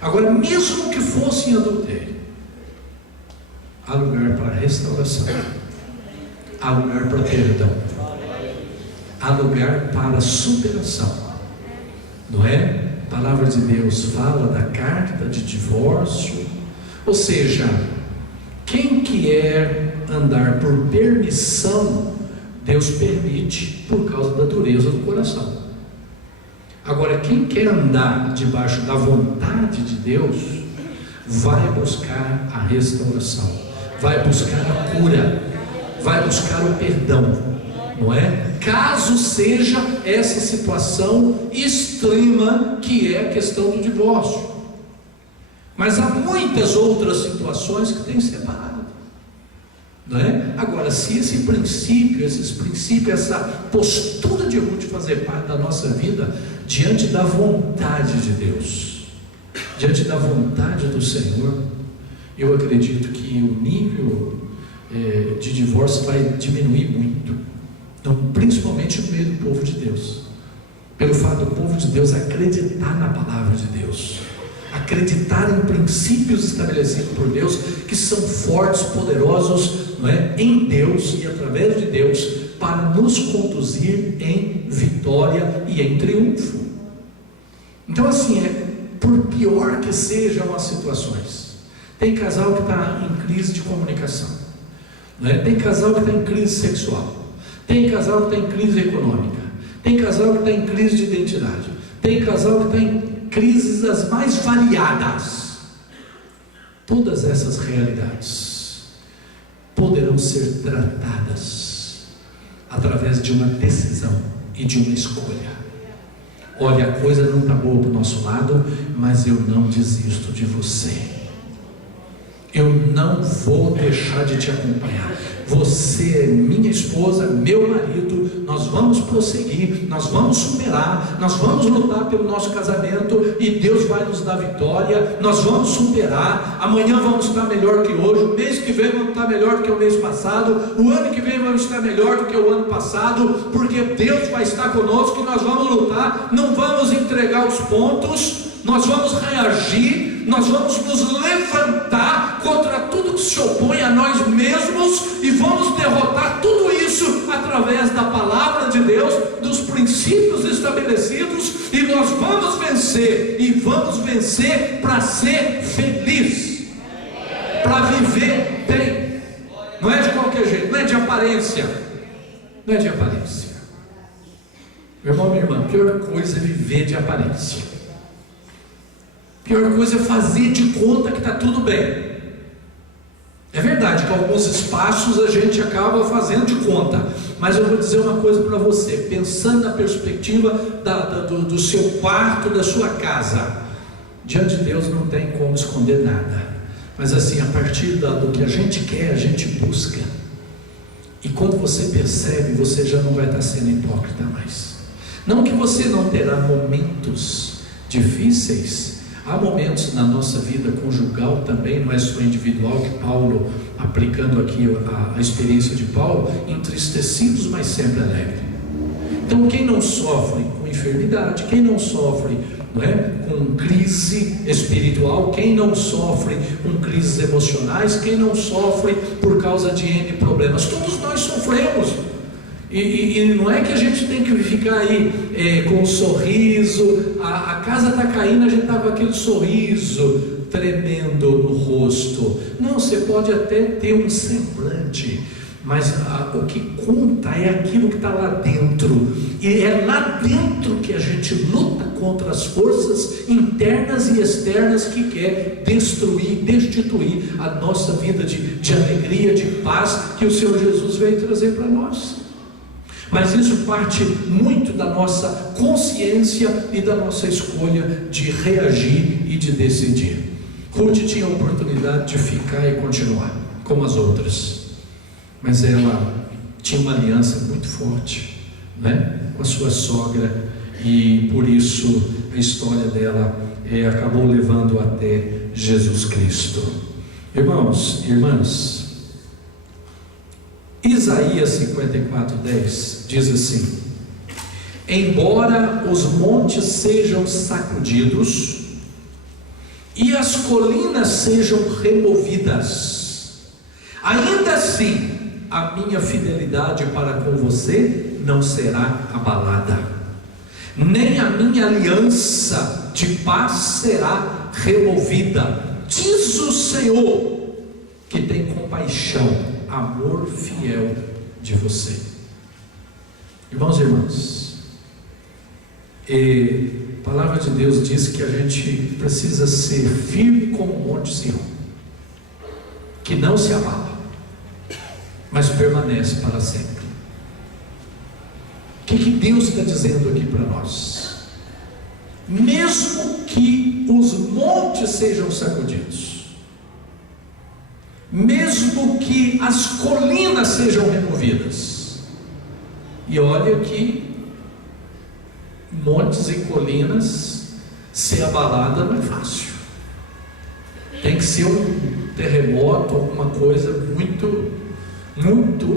Agora, mesmo que fosse em adultério, há lugar para restauração, há lugar para perdão, há lugar para superação, não é? A palavra de Deus fala da carta de divórcio, ou seja, quem quer andar por permissão, Deus permite por causa da dureza do coração. Agora, quem quer andar debaixo da vontade de Deus, vai buscar a restauração, vai buscar a cura, vai buscar o perdão, não é? Caso seja essa situação extrema que é a questão do divórcio. Mas há muitas outras situações que têm separado, não é? Agora, se esses princípios, essa postura de Ruth fazer parte da nossa vida, diante da vontade de Deus, diante da vontade do Senhor, eu acredito que o nível de divórcio vai diminuir muito, então, principalmente no meio do povo de Deus, pelo fato do povo de Deus acreditar na palavra de Deus, acreditar em princípios estabelecidos por Deus, que são fortes, poderosos, não é? Em Deus e através de Deus, para nos conduzir em vitória e em triunfo. Então, assim, por pior que sejam as situações, tem casal que está em crise de comunicação, não é? Tem casal que está em crise sexual, tem casal que está em crise econômica, tem casal que está em crise de identidade, tem casal que está em crises as mais variadas. Todas essas realidades poderão ser tratadas através de uma decisão e de uma escolha. Olha, a coisa não está boa para o nosso lado, mas eu não desisto de você. Eu não vou deixar de te acompanhar. Você é minha esposa, meu marido. Nós vamos prosseguir, nós vamos superar, nós vamos lutar pelo nosso casamento e Deus vai nos dar vitória. Nós vamos superar. Amanhã vamos estar melhor que hoje, o mês que vem vamos estar melhor do que o mês passado, o ano que vem vamos estar melhor do que o ano passado, porque Deus vai estar conosco e nós vamos lutar. Não vamos entregar os pontos, nós vamos reagir, nós vamos nos levantar contra tudo que se opõe a nós mesmos e vamos derrotar tudo isso através da palavra de Deus, dos princípios estabelecidos, e nós vamos vencer, e vamos vencer para ser feliz, para viver bem. Não é de qualquer jeito, não é de aparência, não é de aparência. Meu irmão, minha irmã, a pior coisa é viver de aparência. A pior coisa é fazer de conta que está tudo bem. É verdade que alguns espaços a gente acaba fazendo de conta, mas eu vou dizer uma coisa para você, pensando na perspectiva do seu quarto, da sua casa, diante de Deus não tem como esconder nada, mas assim, a partir do que a gente quer, a gente busca, e quando você percebe, você já não vai estar sendo hipócrita mais. Não que você não terá momentos difíceis. Há momentos na nossa vida conjugal também, não é só individual, que Paulo, aplicando aqui a experiência de Paulo, entristecidos, mas sempre alegre. Então, quem não sofre com enfermidade, quem não sofre, não é, com crise espiritual, quem não sofre com crises emocionais, quem não sofre por causa de N problemas, todos nós sofremos. E não é que a gente tem que ficar aí com um sorriso, a casa está caindo, a gente está com aquele sorriso tremendo no rosto. Não, você pode até ter um semblante mas o que conta é aquilo que está lá dentro, e é lá dentro que a gente luta contra as forças internas e externas que quer destruir, destituir a nossa vida de alegria, de paz que o Senhor Jesus veio trazer para nós. Mas isso parte muito da nossa consciência e da nossa escolha de reagir e de decidir. Ruth tinha a oportunidade de ficar e continuar como as outras, mas ela tinha uma aliança muito forte, né, com a sua sogra, e por isso a história dela acabou levando até Jesus Cristo. Irmãos, irmãs, Isaías 54:10 diz assim: embora os montes sejam sacudidos e as colinas sejam removidas, ainda assim a minha fidelidade para com você não será abalada, nem a minha aliança de paz será removida, diz o Senhor, que tem compaixão, amor fiel de você. Irmãos e irmãs, a palavra de Deus diz que a gente precisa ser firme como o monte Sião, que não se abala, mas permanece para sempre. O que Deus está dizendo aqui para nós? Mesmo que os montes sejam sacudidos, mesmo que as colinas sejam removidas, e olha que montes e colinas ser abalada não é fácil, tem que ser um terremoto, alguma coisa muito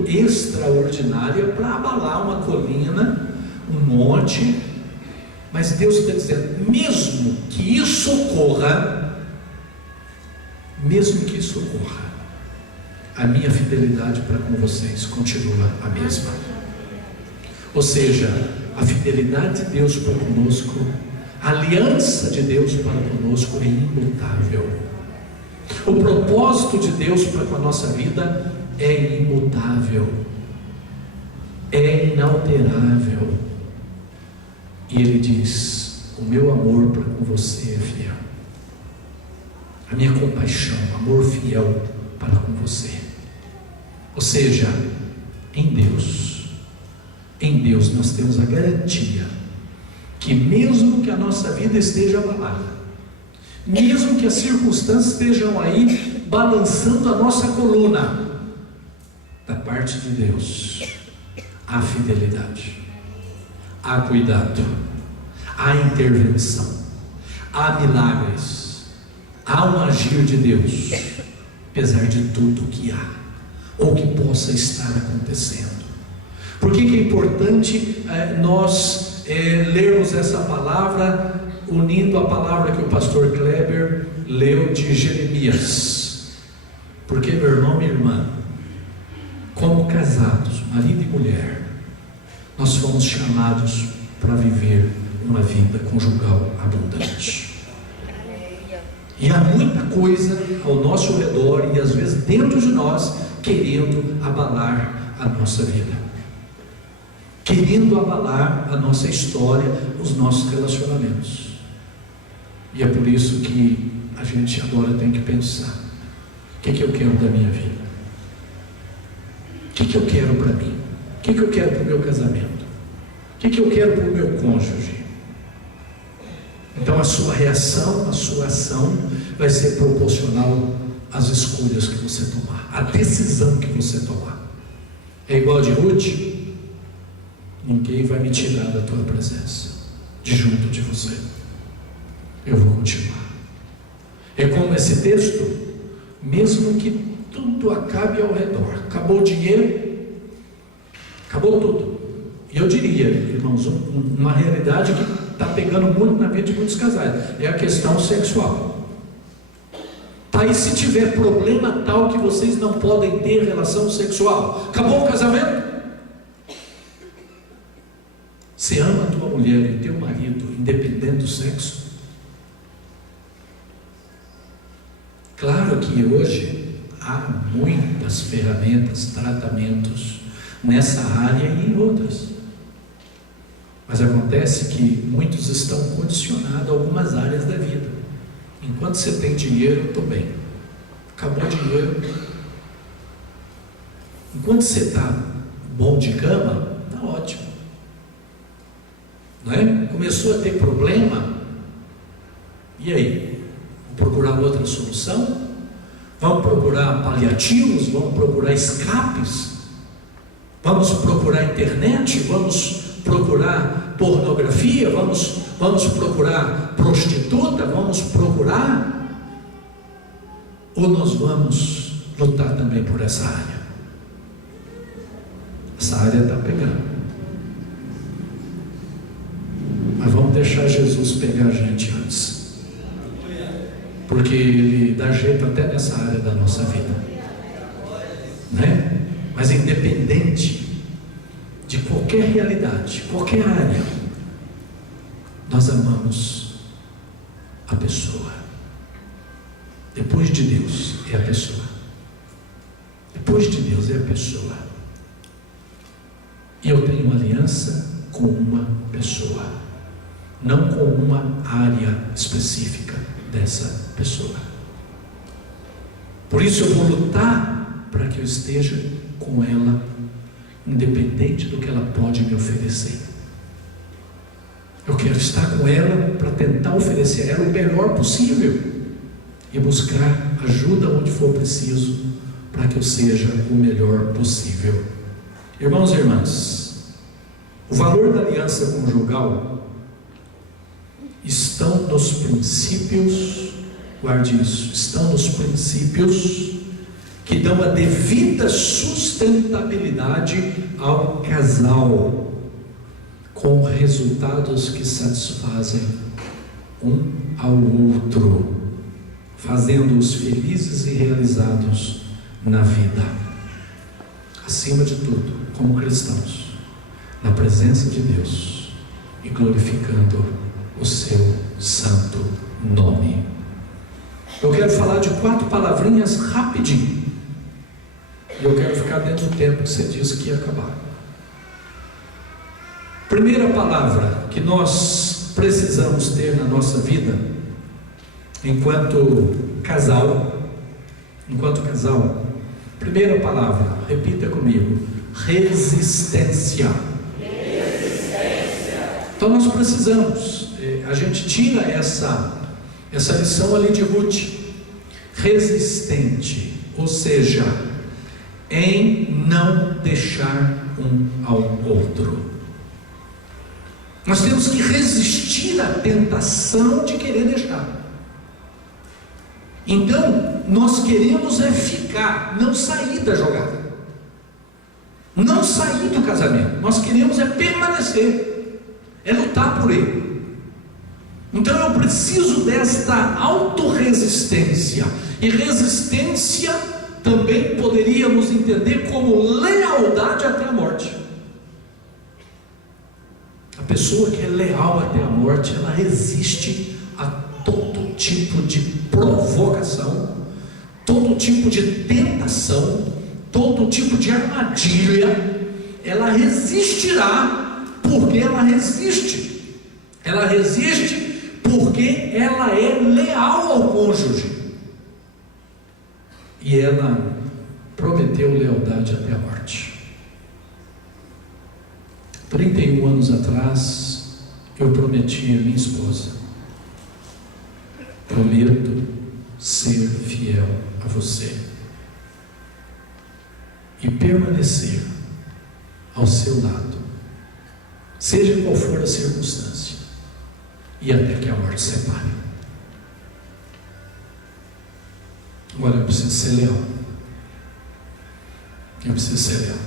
extraordinária para abalar uma colina, um monte. Mas Deus está dizendo, mesmo que isso ocorra, a minha fidelidade para com vocês continua a mesma. Ou seja, a fidelidade de Deus para conosco, a aliança de Deus para conosco é imutável. O propósito de Deus para com a nossa vida é imutável, é inalterável. E Ele diz: o meu amor para com você é fiel, a minha compaixão, amor fiel para com você. Ou seja, em Deus nós temos a garantia que mesmo que a nossa vida esteja abalada, mesmo que as circunstâncias estejam aí balançando a nossa coluna, da parte de Deus há fidelidade, há cuidado, há intervenção, há milagres, há um agir de Deus, apesar de tudo que há, ou que possa estar acontecendo. Por que é importante nós lermos essa palavra, unindo a palavra que o pastor Kleber leu de Jeremias? Porque, meu irmão, minha irmã, como casados, marido e mulher, nós fomos chamados para viver uma vida conjugal abundante. E há muita coisa ao nosso redor e às vezes dentro de nós querendo abalar a nossa vida, querendo abalar a nossa história, os nossos relacionamentos. E é por isso que a gente agora tem que pensar: o que eu quero da minha vida? O que eu quero para mim? O que eu quero para o meu casamento? O que eu quero para o meu cônjuge? Então a sua reação, a sua ação vai ser proporcional às escolhas que você tomar, à decisão que você tomar. É igual de Ruth: ninguém vai me tirar da tua presença, de junto de você, eu vou continuar. É como esse texto: mesmo que tudo acabe ao redor, acabou o dinheiro, acabou tudo. E eu diria, irmãos, uma realidade que está pegando muito na vida de muitos casais é a questão sexual. Tá, e se tiver problema tal que vocês não podem ter relação sexual, acabou o casamento? Você ama a tua mulher e teu marido independente do sexo? Claro que hoje há muitas ferramentas, tratamentos nessa área e em outras. Mas acontece que muitos estão condicionados a algumas áreas da vida. Enquanto você tem dinheiro, estou bem. Acabou o dinheiro. Enquanto você está bom de cama, está ótimo. Não é? Começou a ter problema, e aí? Vamos procurar outra solução? Vamos procurar paliativos? Vamos procurar escapes? Vamos procurar internet? Vamos procurar pornografia? Vamos procurar prostituta? Vamos procurar? Ou nós vamos lutar também por essa área? Essa área está pegando. Mas vamos deixar Jesus pegar a gente antes. Porque Ele dá jeito até nessa área da nossa vida. Né? Mas independente de qualquer realidade, qualquer área, nós amamos a pessoa. Depois de Deus é a pessoa. Depois de Deus é a pessoa. E eu tenho uma aliança com uma pessoa, não com uma área específica dessa pessoa. Por isso eu vou lutar para que eu esteja com ela, independente do que ela pode me oferecer. Eu quero estar com ela para tentar oferecer a ela o melhor possível e buscar ajuda onde for preciso para que eu seja o melhor possível. Irmãos e irmãs, o valor da aliança conjugal estão nos princípios, guarde isso, estão nos princípios que dão a devida sustentabilidade ao casal, com resultados que satisfazem um ao outro, fazendo-os felizes e realizados na vida. Acima de tudo, como cristãos, na presença de Deus e glorificando o seu santo nome. Eu quero falar de 4 palavrinhas rapidinho, e eu quero ficar dentro do tempo que você disse que ia acabar. Primeira palavra que nós precisamos ter na nossa vida, enquanto casal, primeira palavra, repita comigo: resistência. Então nós precisamos, a gente tira essa lição ali de Ruth, resistente, ou seja, em não deixar um ao outro. Nós temos que resistir à tentação de querer deixar. Então, nós queremos é ficar, não sair da jogada, não sair do casamento. Nós queremos é permanecer, é lutar por ele. Então eu preciso desta autorresistência. E resistência também poderíamos entender como lealdade até a morte. A pessoa que é leal até a morte, ela resiste a todo tipo de provocação, todo tipo de tentação, todo tipo de armadilha. Ela resistirá porque ela resiste. Ela resiste porque ela é leal ao cônjuge. E ela prometeu lealdade até a morte. 31 anos atrás, eu prometi a minha esposa: prometo ser fiel a você e permanecer ao seu lado, seja qual for a circunstância, e até que a morte separe. Agora eu preciso ser leal. Eu preciso ser leal.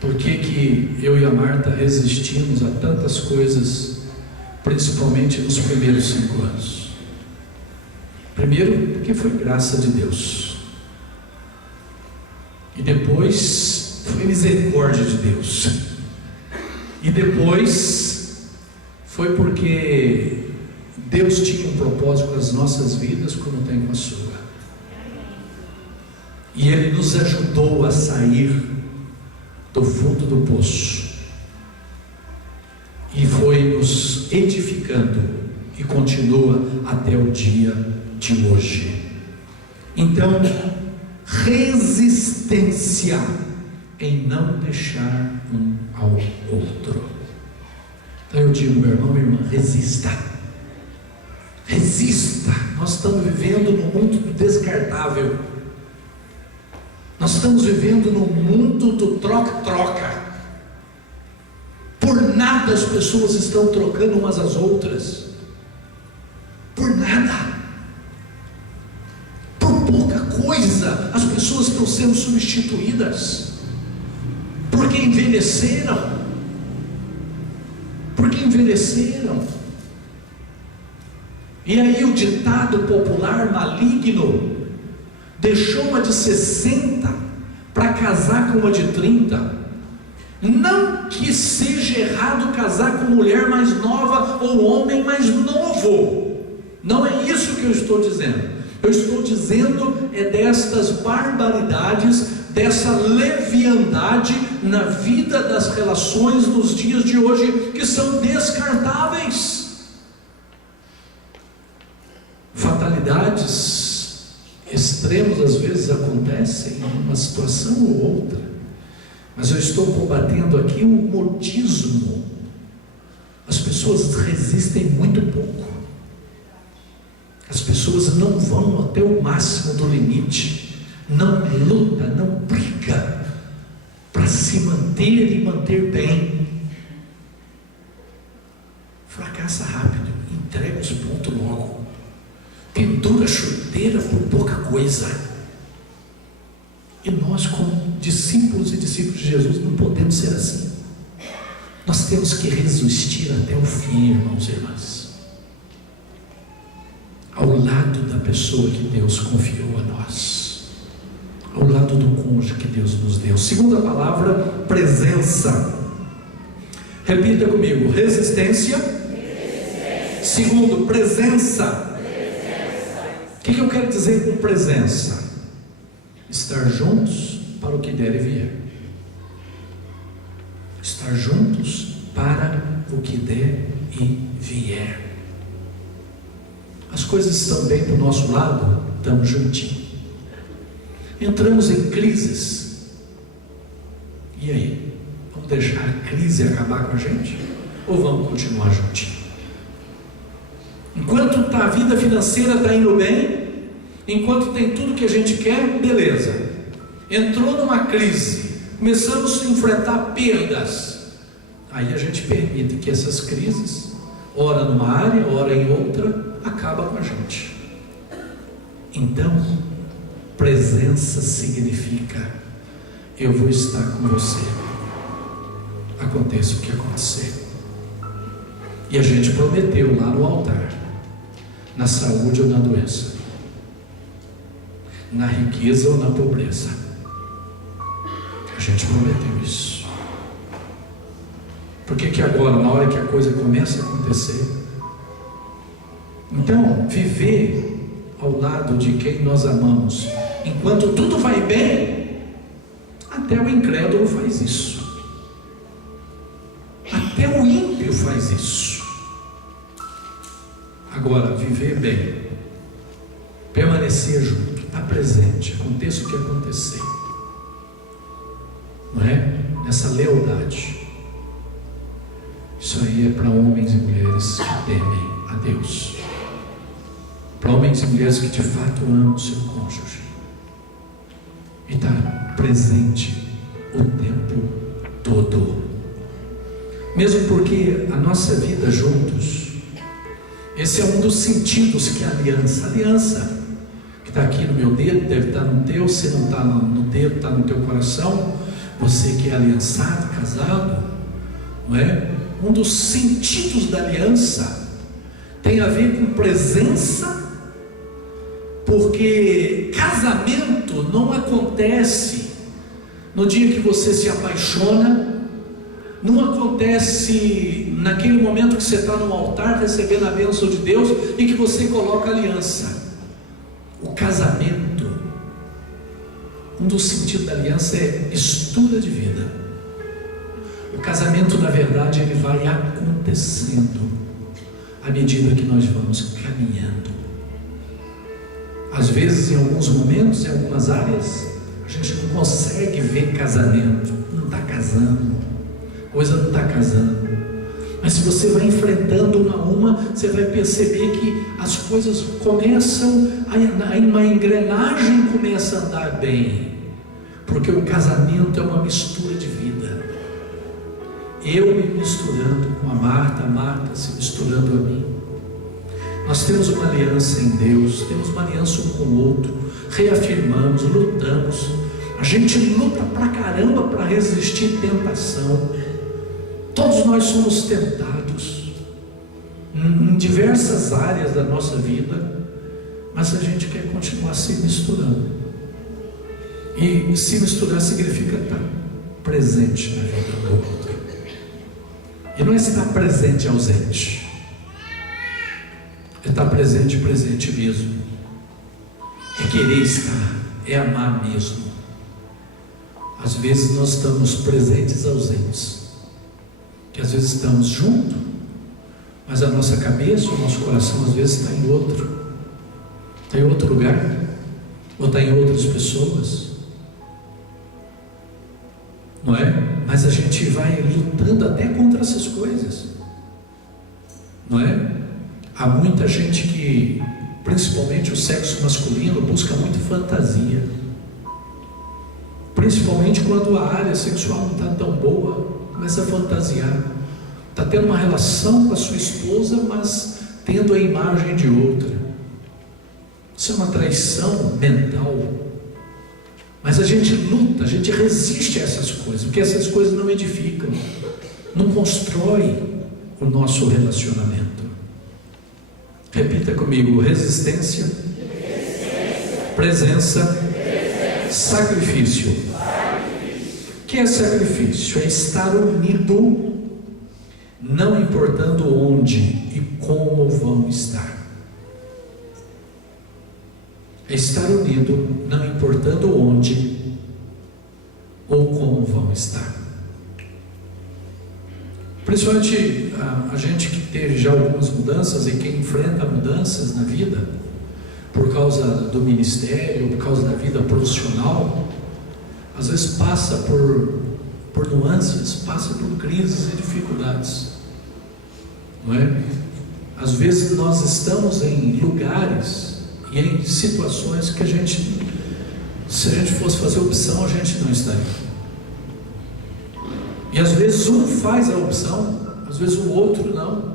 Por que eu e a Marta resistimos a tantas coisas, principalmente nos primeiros 5 anos? Primeiro, porque foi graça de Deus. E depois, foi misericórdia de Deus. E depois, foi porque Deus tinha um propósito com as nossas vidas, como tem com a sua. e Ele nos ajudou a sair do fundo do poço, e foi nos edificando, e continua até o dia de hoje. Então, resistência em não deixar um ao outro. Então eu digo, meu irmão, minha irmã, resista. Resista. Nós estamos vivendo no mundo do descartável. Nós estamos vivendo no mundo do troca-troca. Por nada as pessoas estão trocando umas às outras. Por nada. Por pouca coisa as pessoas estão sendo substituídas. Porque envelheceram. Porque envelheceram. E aí o ditado popular maligno deixou uma de 60 para casar com uma de 30. Não que seja errado casar com mulher mais nova ou homem mais novo. Não é isso que eu estou dizendo. Eu estou dizendo destas barbaridades, dessa leviandade na vida das relações nos dias de hoje, que são descartáveis. Fatalidades extremos às vezes acontecem em uma situação ou outra, mas eu estou combatendo aqui o modismo. As pessoas resistem muito pouco. As pessoas não vão até o máximo do limite, não luta, não briga para se manter e manter bem. Fracassa rápido, entrega os pontos logo, pendura a chuteira por pouca coisa. E nós, como discípulos e discípulos de Jesus, não podemos ser assim. Nós temos que resistir até o fim, irmãos e irmãs, ao lado da pessoa que Deus confiou a nós, ao lado do cônjuge que Deus nos deu. Segunda palavra, presença. Repita comigo: resistência. Segundo, presença. O que eu quero dizer com presença? Estar juntos para o que der e vier. Estar juntos para o que der e vier. As coisas estão bem do nosso lado, estamos juntinhos. Entramos em crises. E aí? Vamos deixar a crise acabar com a gente? Ou vamos continuar juntinhos? Enquanto a vida financeira está indo bem, enquanto tem tudo que a gente quer, beleza. Entrou numa crise, começamos a enfrentar perdas. Aí a gente permite que essas crises, ora numa área, ora em outra, acaba com a gente. Então, presença significa: eu vou estar com você, aconteça o que acontecer. E a gente prometeu lá no altar, na saúde ou na doença, na riqueza ou na pobreza, a gente prometeu isso. Por que agora, na hora que a coisa começa a acontecer? Então, viver ao lado de quem nós amamos, enquanto tudo vai bem, até o incrédulo faz isso, até o ímpio faz isso. Agora, viver bem, permanecer junto, estar presente, aconteça o que acontecer, não é? Nessa lealdade. Isso aí é para homens e mulheres que temem a Deus, para homens e mulheres que de fato amam o seu cônjuge, e estar presente o tempo todo, mesmo porque a nossa vida juntos, esse é um dos sentidos que é a aliança. A aliança que está aqui no meu dedo, deve estar no teu. Se não está no dedo, está no teu coração. Você que é aliançado, casado, não é? Um dos sentidos da aliança tem a ver com presença, porque casamento não acontece no dia que você se apaixona, não acontece naquele momento que você está no altar recebendo a bênção de Deus e que você coloca a aliança. O casamento Um dos sentidos da aliança é mistura de vida. O casamento, na verdade, ele vai acontecendo à medida que nós vamos caminhando. Às vezes, em alguns momentos, em algumas áreas, a gente não consegue ver casamento, não está casando, coisa não está casando. Mas se você vai enfrentando uma a uma, você vai perceber que as coisas começam, uma engrenagem começa a andar bem, porque o casamento é uma mistura de vida. Eu me misturando com a Marta se misturando a mim. Nós temos uma aliança em Deus, temos uma aliança um com o outro, reafirmamos, lutamos. A gente luta pra caramba para resistir tentação. Todos nós somos tentados em diversas áreas da nossa vida, mas a gente quer continuar se misturando. E se misturar significa estar presente na vida do outro. E não é estar presente e ausente, é estar presente mesmo, é querer estar, é amar mesmo. Às vezes nós estamos presentes e ausentes, que às vezes estamos juntos, mas a nossa cabeça, o nosso coração às vezes está em outro lugar, ou está em outras pessoas, não é? Mas a gente vai lutando até contra essas coisas, não é? Há muita gente que, principalmente o sexo masculino, busca muito fantasia, principalmente quando a área sexual não está tão boa, começa a fantasiar, está tendo uma relação com a sua esposa, mas tendo a imagem de outra. Isso é uma traição mental. Mas a gente luta, a gente resiste a essas coisas, porque essas coisas não edificam, não constroem o nosso relacionamento. Repita comigo: resistência, presença, sacrifício. O que é sacrifício? É estar unido, não importando onde e como vão estar. É estar unido, não importando onde ou como vão estar. Principalmente a gente que teve já algumas mudanças e quem enfrenta mudanças na vida, por causa do ministério, por causa da vida profissional, às vezes passa por nuances, passa por crises e dificuldades, não é? Às vezes nós estamos em lugares e em situações que se a gente fosse fazer opção, a gente não estaria. E às vezes um faz a opção, às vezes o outro não,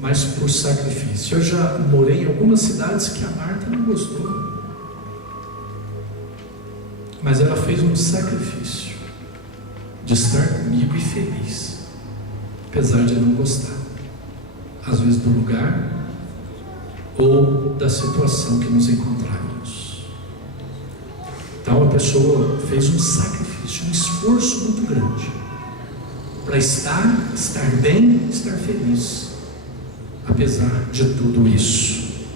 mas por sacrifício. Eu já morei em algumas cidades que a Marta não gostou, mas ela fez um sacrifício de estar comigo e feliz, apesar de não gostar, às vezes do lugar ou da situação que nos encontrávamos. Então a pessoa fez um sacrifício, um esforço muito grande para estar bem, estar feliz, apesar de tudo isso.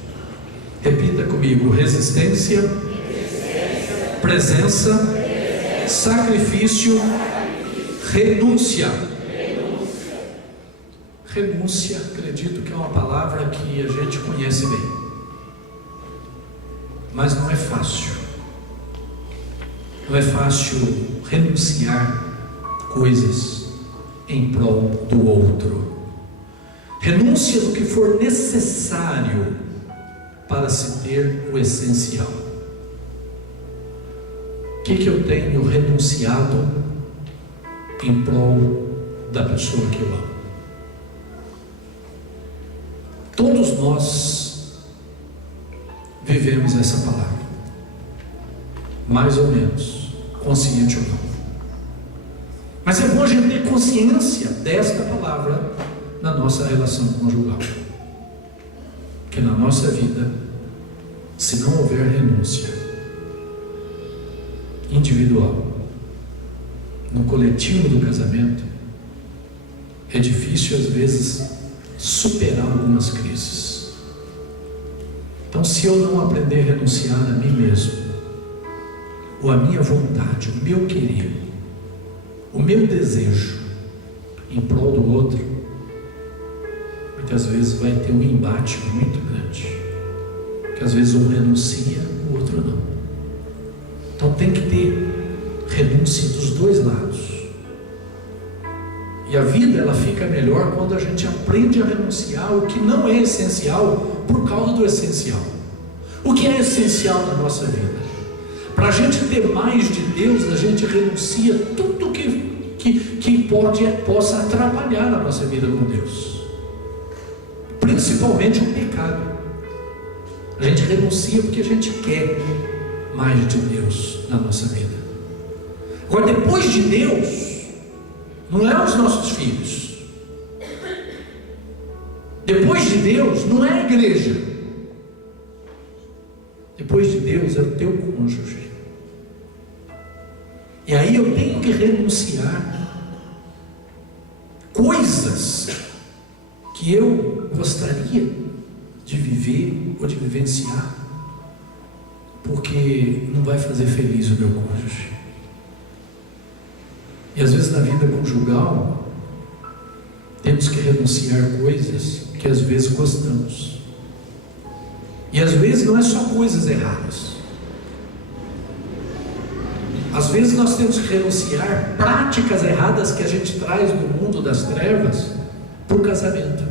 Repita comigo: resistência, presença, sacrifício, renúncia. Renúncia, acredito que é uma palavra que a gente conhece bem, mas não é fácil. Não é fácil renunciar coisas em prol do outro. Renúncia do que for necessário para se ter o essencial. O que eu tenho renunciado em prol da pessoa que eu amo? Todos nós vivemos essa palavra, mais ou menos, consciente ou não. Mas é bom a gente ter consciência desta palavra na nossa relação conjugal, que na nossa vida, se não houver renúncia individual, no coletivo do casamento, é difícil às vezes superar algumas crises. Então, se eu não aprender a renunciar a mim mesmo, ou a minha vontade, o meu querer, o meu desejo em prol do outro, muitas vezes vai ter um embate muito grande, que às vezes um renuncia, o outro não. Então tem que ter renúncia dos dois lados. E a vida, ela fica melhor quando a gente aprende a renunciar o que não é essencial por causa do essencial. O que é essencial na nossa vida? Para a gente ter mais de Deus, a gente renuncia tudo que possa atrapalhar a nossa vida com Deus, principalmente o pecado. A gente renuncia porque a gente quer mais de Deus na nossa vida. Agora, depois de Deus, não é os nossos filhos. Depois de Deus, não é a igreja. Depois de Deus, é o teu cônjuge. E aí eu tenho que renunciar coisas que eu gostaria de viver ou de vivenciar, porque não vai fazer feliz o meu cônjuge. E às vezes na vida conjugal temos que renunciar coisas que às vezes gostamos. E às vezes não é só coisas erradas. Às vezes nós temos que renunciar práticas erradas que a gente traz do mundo das trevas para o casamento.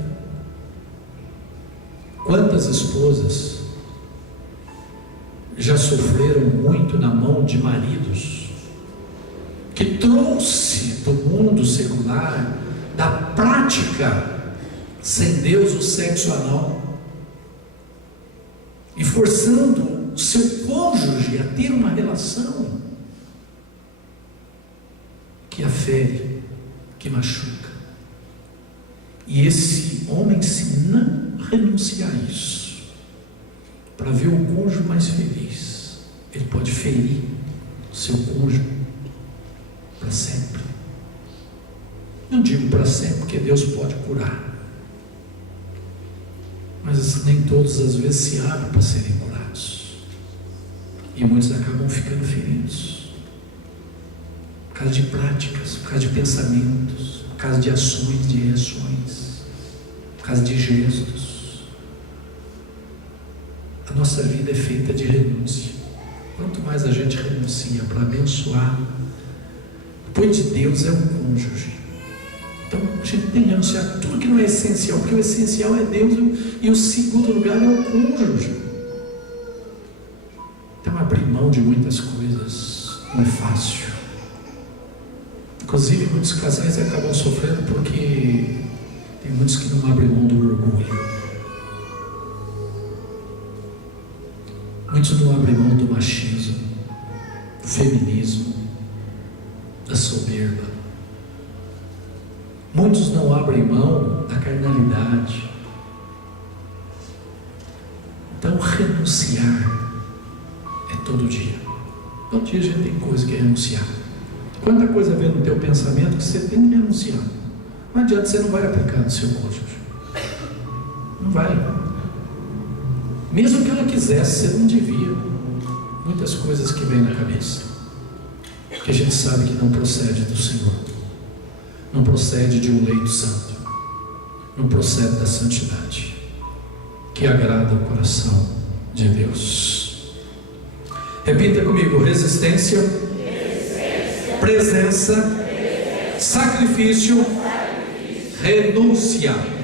Quantas esposas já sofreram muito na mão de maridos que trouxe do mundo secular, da prática sem Deus, o sexo anal, e forçando o seu cônjuge a ter uma relação que afere, que machuca. E esse homem, se não renunciar a isso, para ver o cônjuge mais feliz, ele pode ferir o seu cônjuge para sempre. Não digo para sempre, porque Deus pode curar, mas nem todos às vezes se abrem para serem curados, e muitos acabam ficando feridos por causa de práticas, por causa de pensamentos, por causa de ações, de reações, por causa de gestos. A nossa vida é feita de renúncia. Quanto mais a gente renuncia para abençoar, depois de Deus é o cônjuge. Então a gente tem que renunciar tudo que não é essencial, porque o essencial é Deus, e o segundo lugar é o cônjuge. Então abrir mão de muitas coisas não é fácil. Inclusive muitos casais acabam sofrendo porque tem muitos que não abrem mão do orgulho. Muitos não abrem mão do machismo, do feminismo, da soberba. Muitos não abrem mão da carnalidade. Então renunciar é todo dia. Todo dia a gente tem coisa que renunciar. Quanta coisa vem no teu pensamento que você tem que renunciar. Não adianta, você não vai aplicar no seu cônjuge. Não vai. Mesmo que ela quisesse, você não devia. Muitas coisas que vêm na cabeça, que a gente sabe que não procede do Senhor, não procede de um leito santo, não procede da santidade que agrada o coração de Deus. Repita comigo: resistência, presença, sacrifício, renúncia.